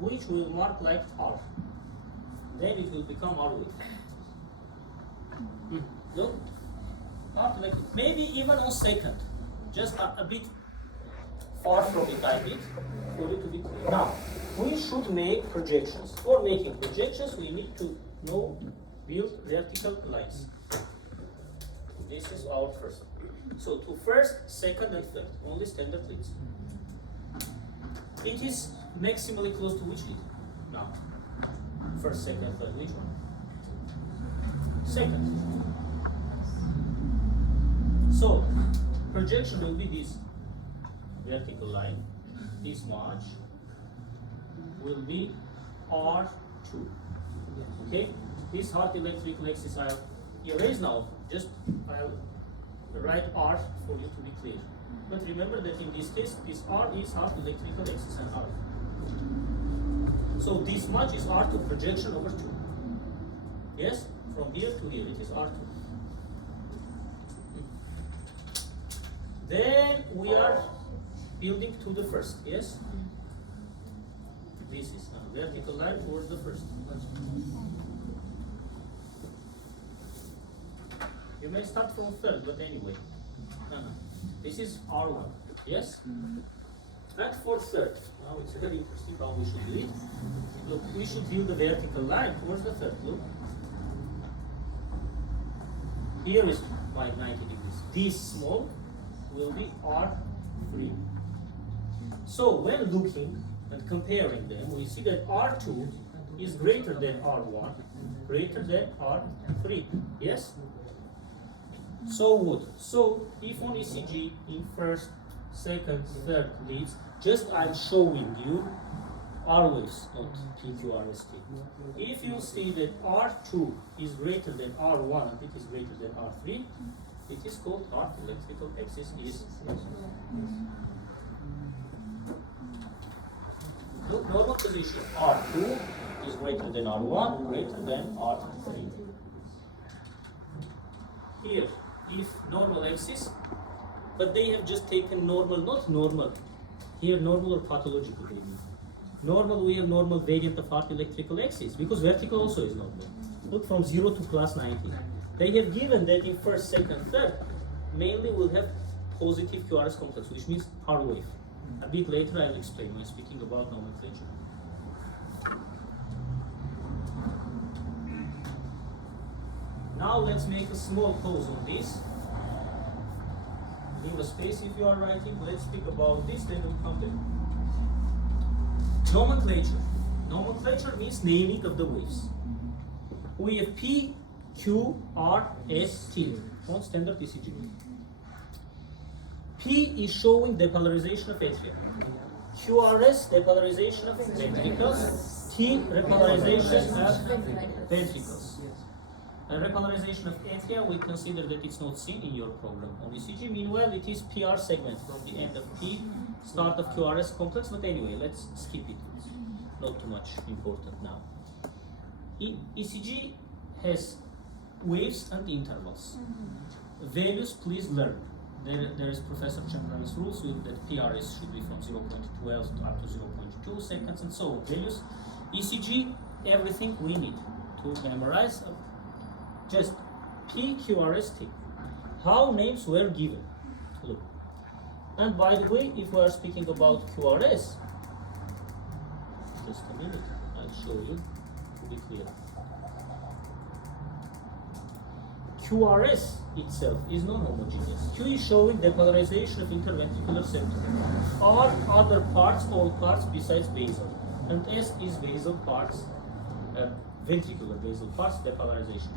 which will mark like R. Then it will become R wave. Look, hard electric, maybe even on second, just a bit far from it, I need for it to be clear. Now, we should make projections. For making projections, we need to build vertical lines. This is our first. So to first, second, and third, only standard leads. It is maximally close to which lead? Now, first, second, third, which one? Second. So, projection will be this vertical line, this much will be R2. Okay? This hard electrical axis I'll erase now, just I'll write R for you to be clear. But remember that in this case, this R is hard electrical axis and R. So this much is R2 projection over 2. Yes? From here to here, it is R2. Then we are building to the first, yes? This is a vertical line towards the first. You may start from third, but anyway. This is R1, yes? And for third, now it's very interesting how we should do it. Look, we should build a vertical line towards the third, look. Here is my 90 degrees. This small will be R3. So when looking and comparing them, we see that R2 is greater than R1, greater than R3. Yes? So what? So if on ECG in first, second, third leads, just I'm showing you R waves, not PQRST. If you see that R2 is greater than R1 and it is greater than R3, it is called hard electrical axis is. Look, normal position R2 is greater than R1, greater than R3. Here, if normal axis, but they have just taken normal, not normal. Here, normal or pathological they mean. Normal, we have normal variant of hard electrical axis, because vertical also is normal. Look, from 0 to plus 90. They have given that in first, second, third, mainly will have positive QRS complex, which means R wave. A bit later I'll explain when speaking about nomenclature. Now let's make a small pause on this. leave a space if you are writing. Let's speak about this, then we'll come there. Nomenclature. Nomenclature means naming of the waves. We have P, Q, R, S, T on standard ECG. P is showing depolarization of atria. QRS, depolarization of ventricles. T, repolarization of ventricles. And repolarization of atria, we consider that it's not seen in your program on ECG. Meanwhile, it is PR segment from the end of P, start of QRS complex. But anyway, let's skip it. It's not too much important now. ECG has waves and intervals. Values, please learn. There is Professor Chamberlain's rules with that PRS should be from 0.12 to up to 0.2 seconds and so on. Values, ECG, everything we need to memorize. Just P, Q, R, S, T. How names were given. Look. And by the way, if we are speaking about QRS, just a minute, I'll show you to be clear. QRS itself is non-homogeneous. Q is showing depolarization of interventricular septum. R other parts, all parts besides basal. And S is basal parts, ventricular basal parts, depolarization.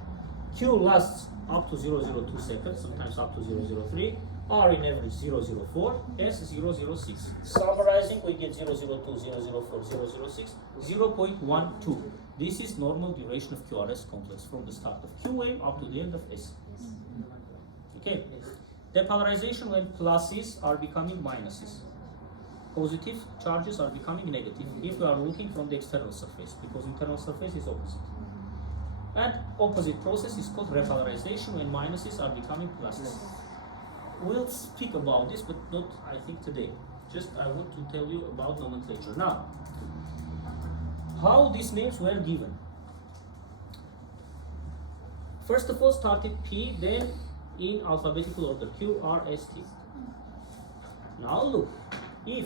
Q lasts up to 0.02 seconds, sometimes up to 0.03. R in average 0.04, S 0.06. Summarizing, we get 0.02, 0.04, 0.06, 0.12. This is normal duration of QRS complex from the start of Q wave up to the end of S. Okay. Depolarization when pluses are becoming minuses. Positive charges are becoming negative if we are looking from the external surface, because internal surface is opposite. And opposite process is called repolarization when minuses are becoming pluses. We'll speak about this, but not, I think, today. Just I want to tell you about nomenclature. Now, how these names were given. First of all, started P, then in alphabetical order, Q, R, S, T. Now look, if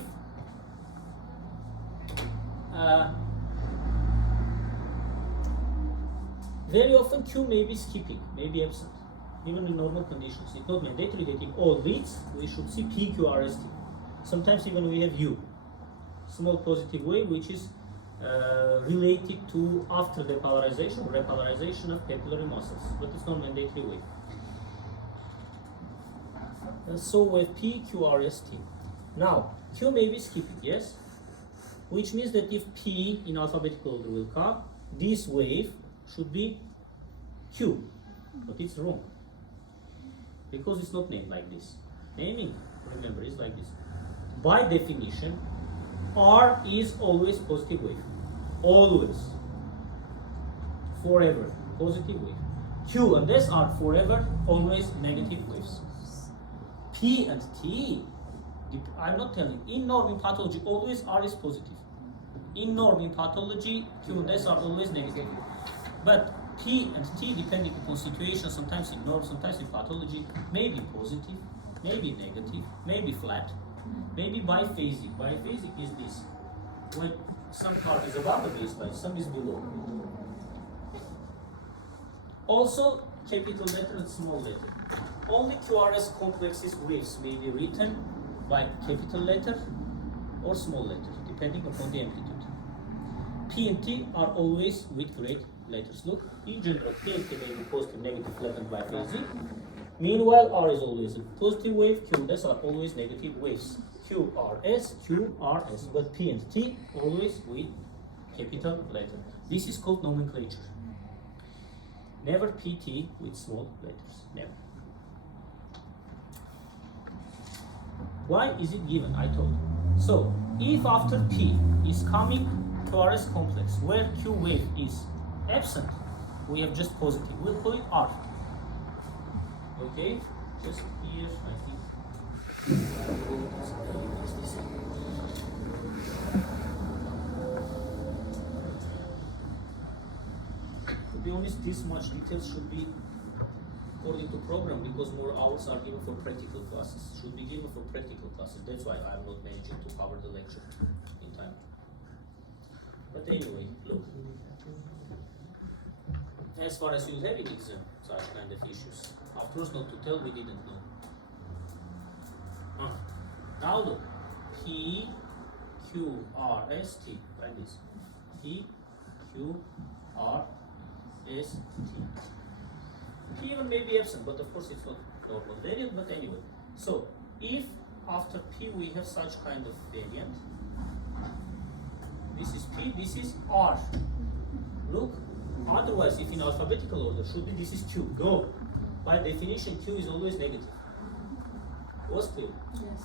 very often Q may be skipping, may be absent, even in normal conditions. It's not mandatory that in all leads we should see P, Q, R, S, T. Sometimes even we have U, small positive wave, which is related to after depolarization or repolarization of papillary muscles, but it's not mandatory wave. So with P, Q, R, S, T. Now, Q may be skipping, yes? Which means that if P in alphabetical order will come, this wave should be Q, but it's wrong. Because it's not named like this. Naming, remember, is like this. By definition, R is always positive wave. Always. Forever. Positive wave. Q and S are forever, always negative waves. P and T, I'm not telling. In norm in pathology, always R is positive. In norm in pathology, Q and S are always negative. But P and T, depending upon situation, sometimes in norm, sometimes in pathology, may be positive, may be negative, may be flat, may be biphasic. Biphasic is this, when some part is above the baseline, some is below. Also, capital letter and small letter. Only QRS complexes waves may be written by capital letter or small letter, depending upon the amplitude. P and T are always with great letters. Look, in general, P and T may be positive, negative, flat, and biphasic. Meanwhile, R is always a positive wave, Q and S are always negative waves. Q, R, S, Q, R, S. But P and T always with capital letter. This is called nomenclature. Never PT with small letters. Never. Why is it given? I told you. So, if after P is coming QRS complex where Q wave is absent, we have just positive. We'll call it R. Okay? Just here, I think. To be honest, this much details should be according to program, because more hours are given for practical classes. Should be given for practical classes. That's why I'm not managing to cover the lecture in time. But anyway, look. As far as you'll have in exam, such kind of issues. Afterwards, not to tell, we didn't know. Now look, P, Q, R, S, T, like this. P, Q, R, S, T. P even may be absent, but of course it's not normal variant, but anyway. So, if after P we have such kind of variant, this is P, this is R. Look, otherwise if in alphabetical order should be this is Q. Go. By definition Q is always negative. Was clear? Yes.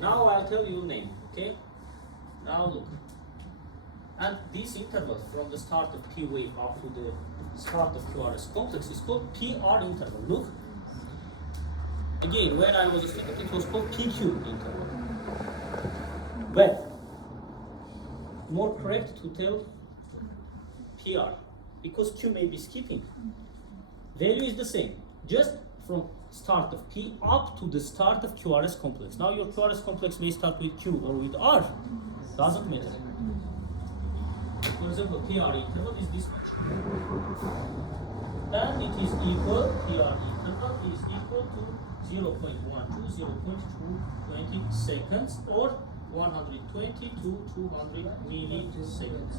Now I'll tell you name, okay? Now look. And this interval from the start of P wave up to the start of QRS complex is called PR interval. Look. Again, when I was studying, it was called PQ interval. But more correct to tell PR, because Q may be skipping. Value is the same, just from start of P up to the start of QRS complex. Now your QRS complex may start with Q or with R, doesn't matter. For example, PR interval is this much. And it is equal, PR interval is equal to 0.1 to 0.220 seconds or 120 to 200 milliseconds.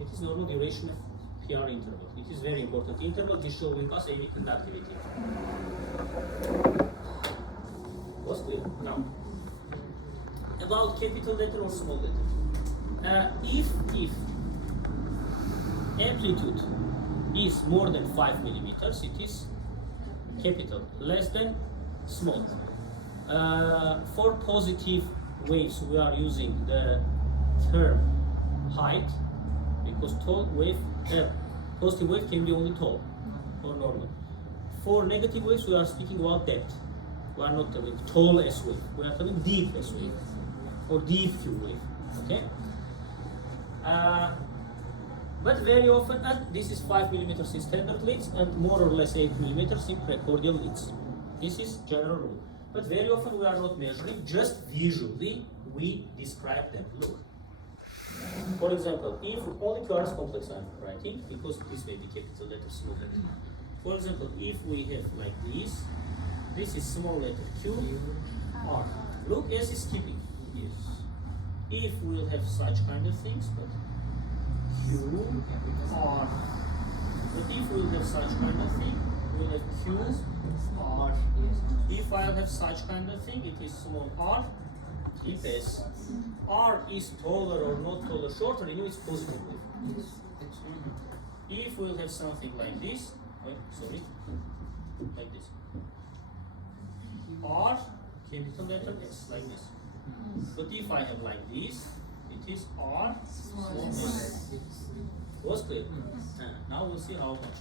It is normal duration of PR interval. It is very important interval. This showing us any conductivity. Was clear? Now, about capital letter or small letter. If amplitude is more than 5 millimeters, it is capital. Less than small. For positive waves, we are using the term height, because tall wave, positive wave can be only tall or normal. For negative waves, we are speaking about depth. We are not telling tall S wave. We are telling deep S wave or deep Q wave. Okay. But very often, and this is 5 millimeters in standard leads and more or less 8 millimeters in precordial leads. This is general rule. But very often we are not measuring, just visually we describe them. Look. For example, if only QRS complex I'm writing, because this may be capital letter, small letter. For example, if we have like this is small letter Q, R. Look, S is skipping. Yes. If we'll have such kind of things, but Q, R. But if we'll have such kind of thing, we'll have Q, R. If I have such kind of thing, it is small r, it is R is taller or not taller, shorter, you know it's positive. If we'll have something like this, like this. R, capital letter S, like this. But if I have like this, it is R, small s. Was clear? Now we'll see how much.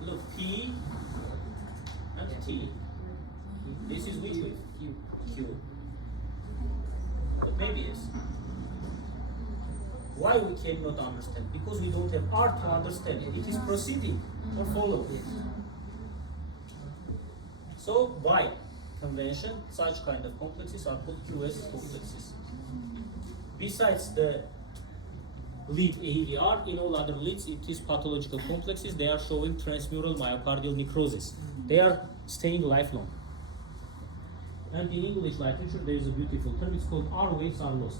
Look, P and T. This is which wave? Q. But maybe yes. Why we cannot understand? Because we don't have R to understand it. It is proceeding or follow. So by convention, such kind of complexes are called QS complexes. Besides the lead AVR, in all other leads it is pathological complexes. They are showing transmural myocardial necrosis. They are staying lifelong. And in English literature there is a beautiful term, it's called R waves are lost,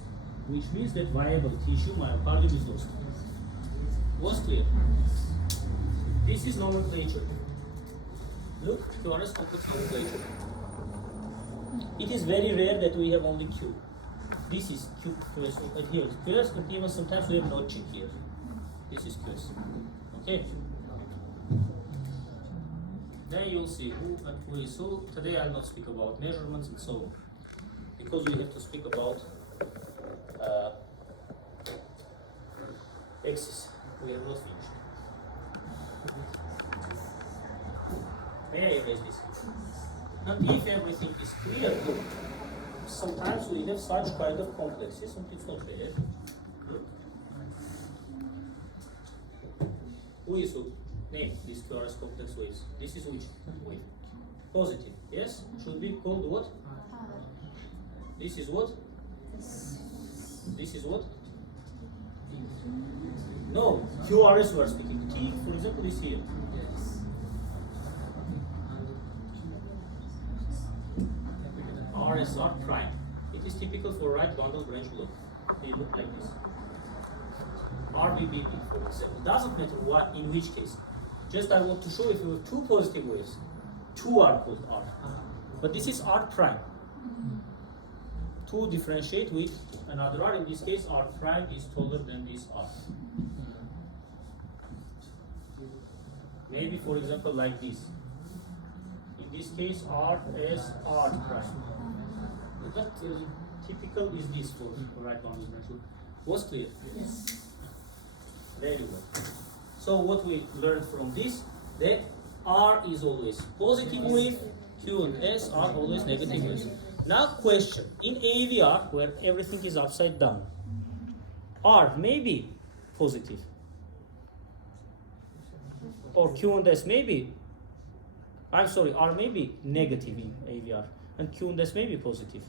which means that viable tissue, myocardium, is lost. Was clear? This is nomenclature. Look, QRS complex nomenclature. It is very rare that we have only Q. This is Q, QS, and here is QS, and even sometimes we have notching here. This is QS. Okay? Then you'll see who and who is who. Today I'll not speak about measurements and so on, because we have to speak about axis. We have not finished. May I erase this? And if everything is clear, look, sometimes we have such kind of complexes, and it's not rare. Look. Who is who? Name these QRS complex waves. This is which wave? Positive. Yes? Should be called what? This is what? This is what? No, QRS we are speaking. T, for example, is here. S are prime. It is typical for right bundle branch block. They look like this. RBBB, for example. Doesn't matter what, in which case. Just I want to show if you have two positive waves, two are called R. But this is R prime. To differentiate with another R, in this case R prime is taller than this R. Maybe for example like this. In this case R S R prime. But typical is this for right bundle branch. Was clear? Yes. Very well. So what we learned from this, that R is always positive wave, Q and S are always negative waves. Now question, in AVR where everything is upside down, R may be positive or Q and S may be, R may be negative in AVR and Q and S may be positive.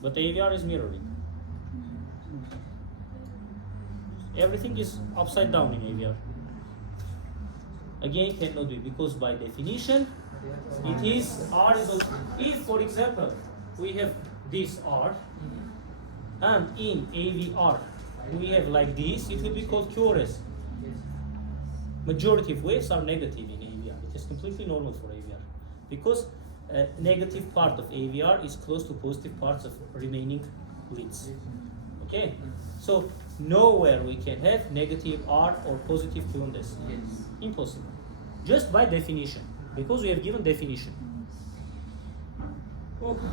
But AVR is mirroring. Everything is upside down in AVR. Again, cannot be because by definition, it is R is also. If, for example, we have this R, and in AVR we have like this, it will be called Q or S. Majority of waves are negative in AVR. It is completely normal for AVR because negative part of AVR is close to positive parts of remaining leads. Okay, so nowhere we can have negative R or positive Q and S. Yes. Impossible. Just by definition, because we have given definition. Okay.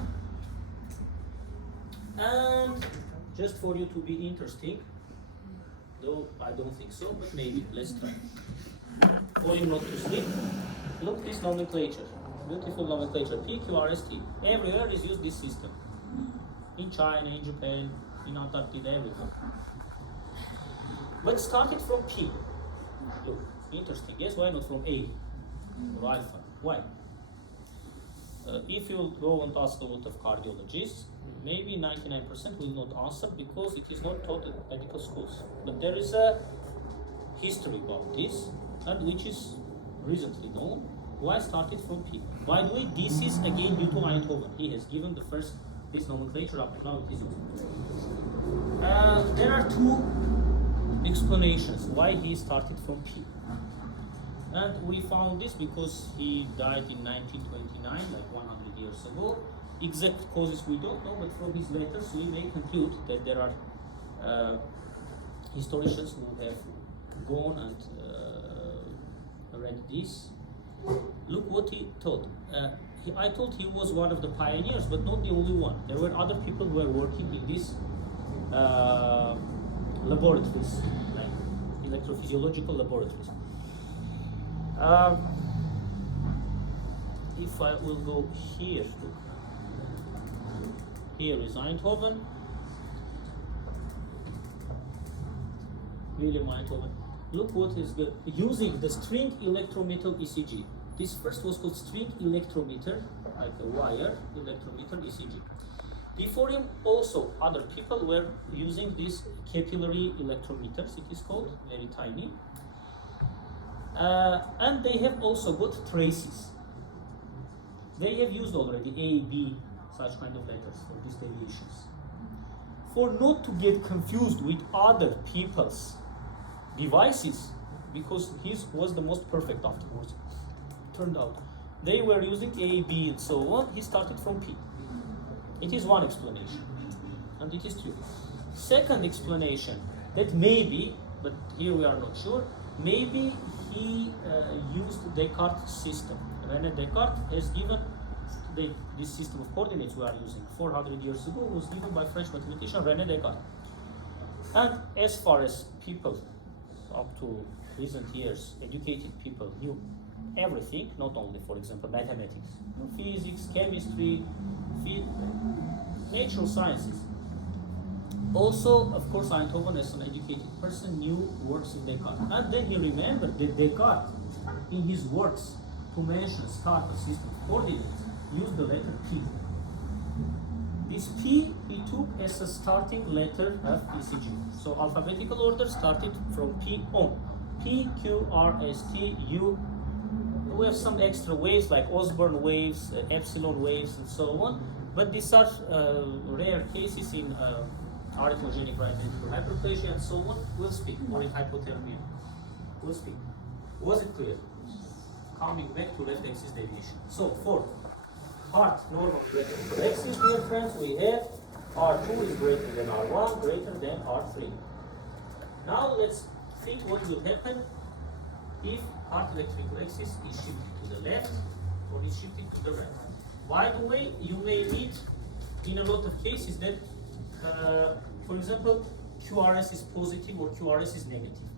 And just for you to be interesting, though I don't think so, but maybe let's try. For you not to sleep, look this nomenclature. Beautiful nomenclature. P, Q, R, S, T. Everywhere is used this system. In China, in Japan, in Antarctica, everywhere. But started from P. Look, interesting. Yes, why not from A or alpha? Why? If you go and ask a lot of cardiologists, maybe 99% will not answer because it is not taught in medical schools. But there is a history about this, and which is recently known. Why started from P? By the way, this is again due to Eindhoven. He has given the first this nomenclature up to now. It is there are two explanations why he started from P. And we found this because he died in 1929, like 100 years ago. Exact causes we don't know, but from his letters we may conclude that there are historians who have gone and read this. Look what he told. I told he was one of the pioneers, but not the only one. There were other people who were working in these laboratories, like electrophysiological laboratories. If I will go here, look. Here is Eindhoven. William Eindhoven. Look what is good. Using the string electrometer ECG. This first was called string electrometer, like a wire electrometer ECG. Before him, also other people were using these capillary electrometers. It is called, very tiny. And they have also got traces. They have used already A, B, such kind of letters for these deviations. For not to get confused with other people's devices, because his was the most perfect afterwards, turned out. They were using A, B, and so on. He started from P. It is one explanation, and it is true. Second explanation, that maybe, but here we are not sure, maybe he used Descartes' system. René Descartes has given this system of coordinates we are using 400 years ago was given by French mathematician René Descartes. And as far as people up to recent years, educated people knew everything, not only, for example, mathematics, physics, chemistry, natural sciences. Also, of course, Eindhoven, as an educated person, knew works of Descartes. And then he remembered that Descartes, in his works, to mention Descartes' system of coordinates, used the letter P. This P he took as a starting letter of ECG. So alphabetical order started from P on. P, Q, R, S, T, U, we have some extra waves like Osborne waves, epsilon waves, and so on. But these are rare cases in arithmogenic right ventricular hyperplasia and so on. We'll speak, or in hypothermia. We'll speak. Was it clear? Coming back to left axis deviation. So for heart normal ventricular axis, dear friends, we have R2 is greater than R1, greater than R3. Now let's think what will happen if heart electrical axis is shifted to the left or is shifted to the right. By the way, you may need in a lot of cases that, for example, QRS is positive or QRS is negative.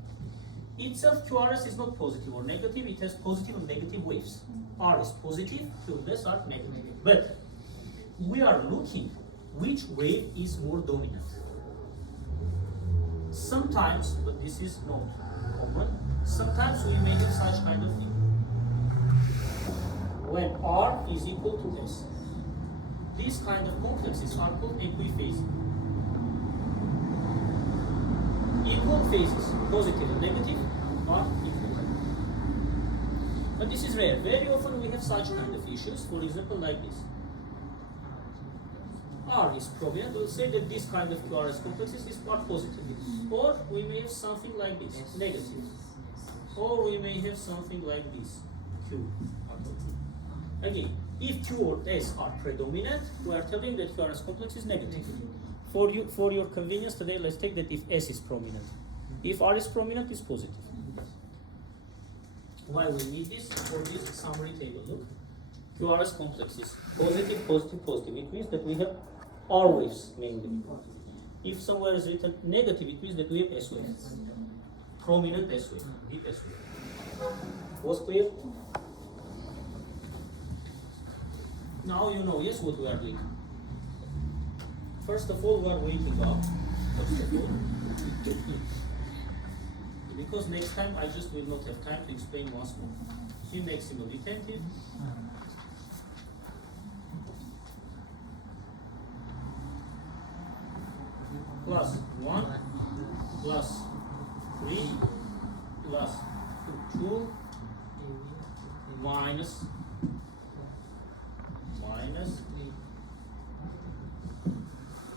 Itself, QRS is not positive or negative, it has positive and negative waves. R is positive, QRS are negative. But we are looking which wave is more dominant. Sometimes, but this is not common, sometimes we may have such kind of thing. When R is equal to S. These kind of complexes are called equiphasic. Equal phases, positive and negative, are equal. But this is rare. Very often we have such kind of issues, for example like this. R is prominent, we'll say that this kind of QRS complexes is part positive. Or we may have something like this, negative. Or we may have something like this, Q. Again, if Q or S are predominant, we are telling that QRS complex is negative. For your convenience today, let's take that if S is prominent. If R is prominent, it's positive. Why we need this? For this summary table, look. QRS complex is positive, positive, positive. It means that we have R waves mainly. If somewhere is written negative, it means that we have S waves. Prominent S wave, deep S wave. Was clear? Now you know, yes, what we are doing. First of all, we are waking up. First of all. Because next time I just will not have time to explain once more. Q maximum retentive. Plus 1, plus 3, plus 2, minus,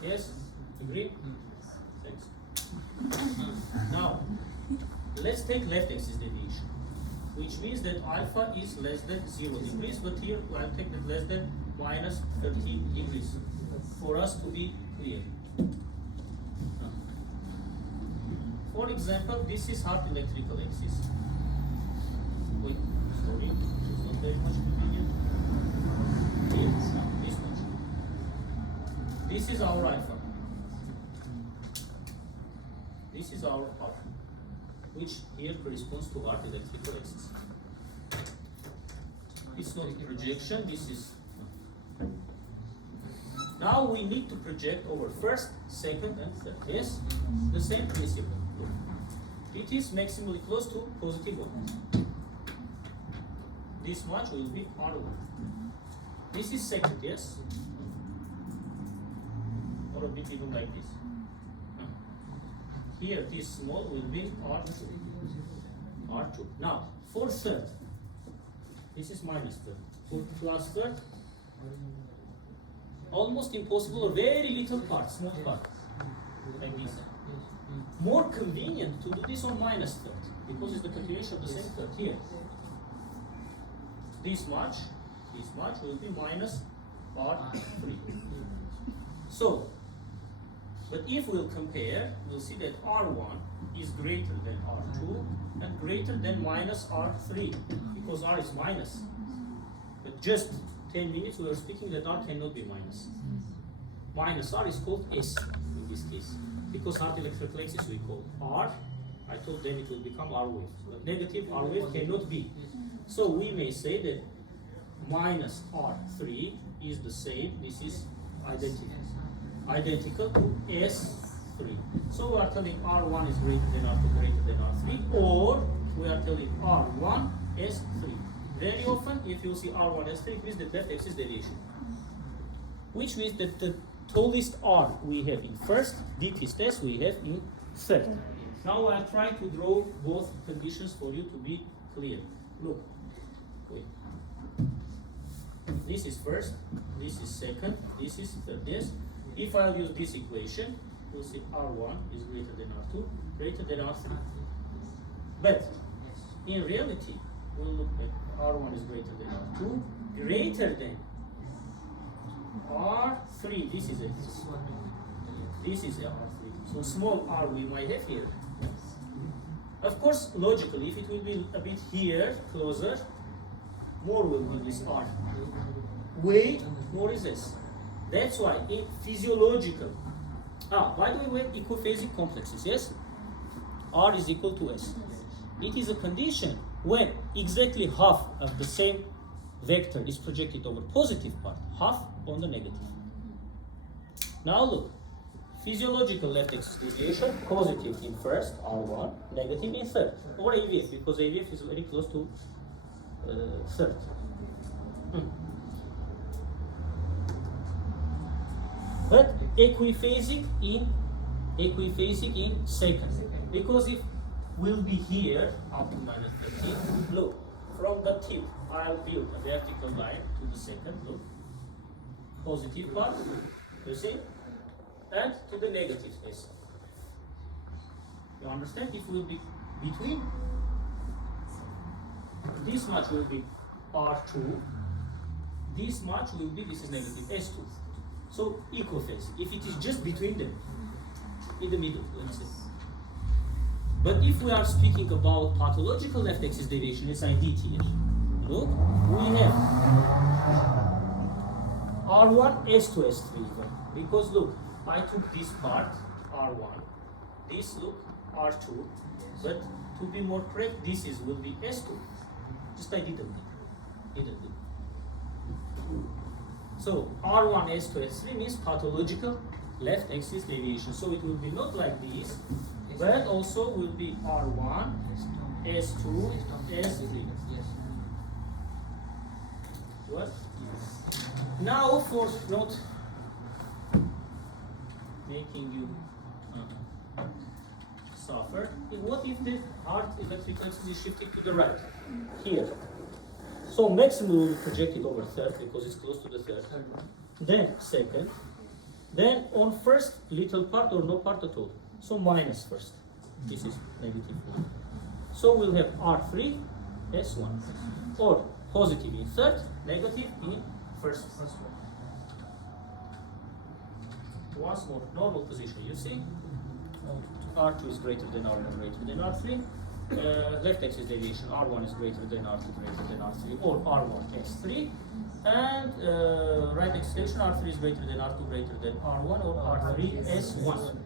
yes, agree? Thanks. Now, let's take left axis deviation, which means that alpha is less than 0 degrees, but here I'll take that less than minus 30 degrees for us to be clear. For example, this is heart electrical axis. Wait, sorry, it's not very much convenient. Here, now, this much. This is our alpha. This is our R, which here corresponds to heart electrical axis. It's not a projection, this is. Now we need to project over first, second, and third. Yes, the same principle. It is maximally close to positive 1. This much will be R1. This is second, yes? Or a bit even like this. Here, this small will be R2. R2. Now, for third, this is minus third. For plus third, almost impossible or very little part, small part, like this. More convenient to do this on minus third, because it's the continuation of the same third here. This much will be minus R3. So, but if we'll compare, we'll see that R1 is greater than R2 and greater than minus R3, because R is minus. But just 10 minutes we were speaking that R cannot be minus. Minus R is called S in this case. Because heart electrical axis we call R, I told them it will become R wave. But negative R wave cannot be. So we may say that minus R3 is the same, this is identical to S3. So we are telling R1 is greater than R2 greater than R3, or we are telling R1 S3. Very often, if you see R1 S3, it means the left axis deviation. Which means that the tallest R we have in first, deepest S we have in third. Now I'll try to draw both conditions for you to be clear. Look, wait. This is first, this is second, this is third. Yes. If I'll use this equation, you'll see R1 is greater than R2, greater than R3. But in reality, we'll look at R1 is greater than R2, greater than R3. This is it. This is R3. So small r we might have here. Of course, logically, if it will be a bit here, closer, more will be this r. Way more is s. That's why in physiological. By the way, we have equiphasic complexes, yes? R is equal to S. It is a condition when exactly half of the same vector is projected over positive part, half on the negative. Now look, physiological left axis deviation, positive in first, R1, negative in third, or AVF, because AVF is very close to third. But equiphasic in second, because if will be here up to minus 13. Look, from the tip, I'll build a vertical line to the second. Look, positive part, you see, and to the negative space. You understand? If will be between, this much will be R2, this much will be, this is negative S2. So equiphasic. If it is just between them, in the middle, let's say. But if we are speaking about pathological left axis deviation, it's I did here. Look, we have R1, S2, S3 even. Because look, I took this part, R1, this look, R2, but to be more correct, this is will be S2. Just I didn't do. So R1, S2, S3 means pathological left axis deviation. So it will be not like this, but also will be R1, S2, S3. What? Now for not making you suffer, what if the heart electrical axis is shifted to the right? Here. So maximum will be projected over third because it's close to the third. Then second. Then on first little part or no part at all. So minus first. This is negative 1. So we'll have R3, S1. Or positive in third, negative in first. Once more, normal position, you see? R2 is greater than R1, greater than R3. Left axis deviation, R1 is greater than R2, greater than R3, or R1, S3. And right axis deviation, R3 is greater than R2, greater than R1, or R3, S1.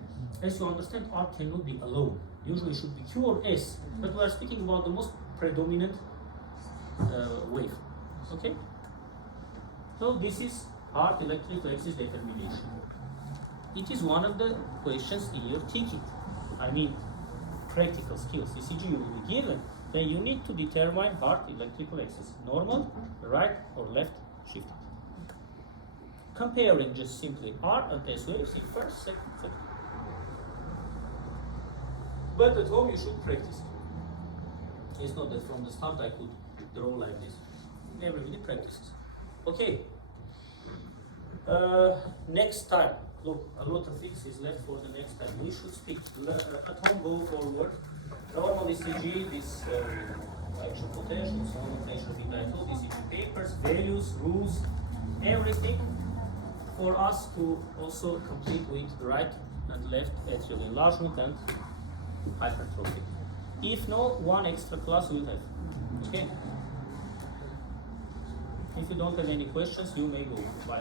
As you understand, R cannot be alone. Usually it should be Q or S, but we are speaking about the most predominant wave. Okay? So this is heart electrical axis determination. It is one of the questions in your ticket. I mean, practical skills. ECG you will be given. Then you need to determine heart electrical axis. Normal, right or left shifted. Comparing just simply R and S waves in first, second, third. But at home you should practice. It's not that from the start I could draw like this. Everybody practices. Okay. Next time. Look, a lot of things is left for the next time. We should speak. At home, go forward. Normal ECG, this action potential, so potential vital, ECG papers, values, rules, everything for us to also complete with the right and left atrial enlargement and hypertrophy. If no, one extra class we'll have. Okay? If you don't have any questions, you may go. Bye.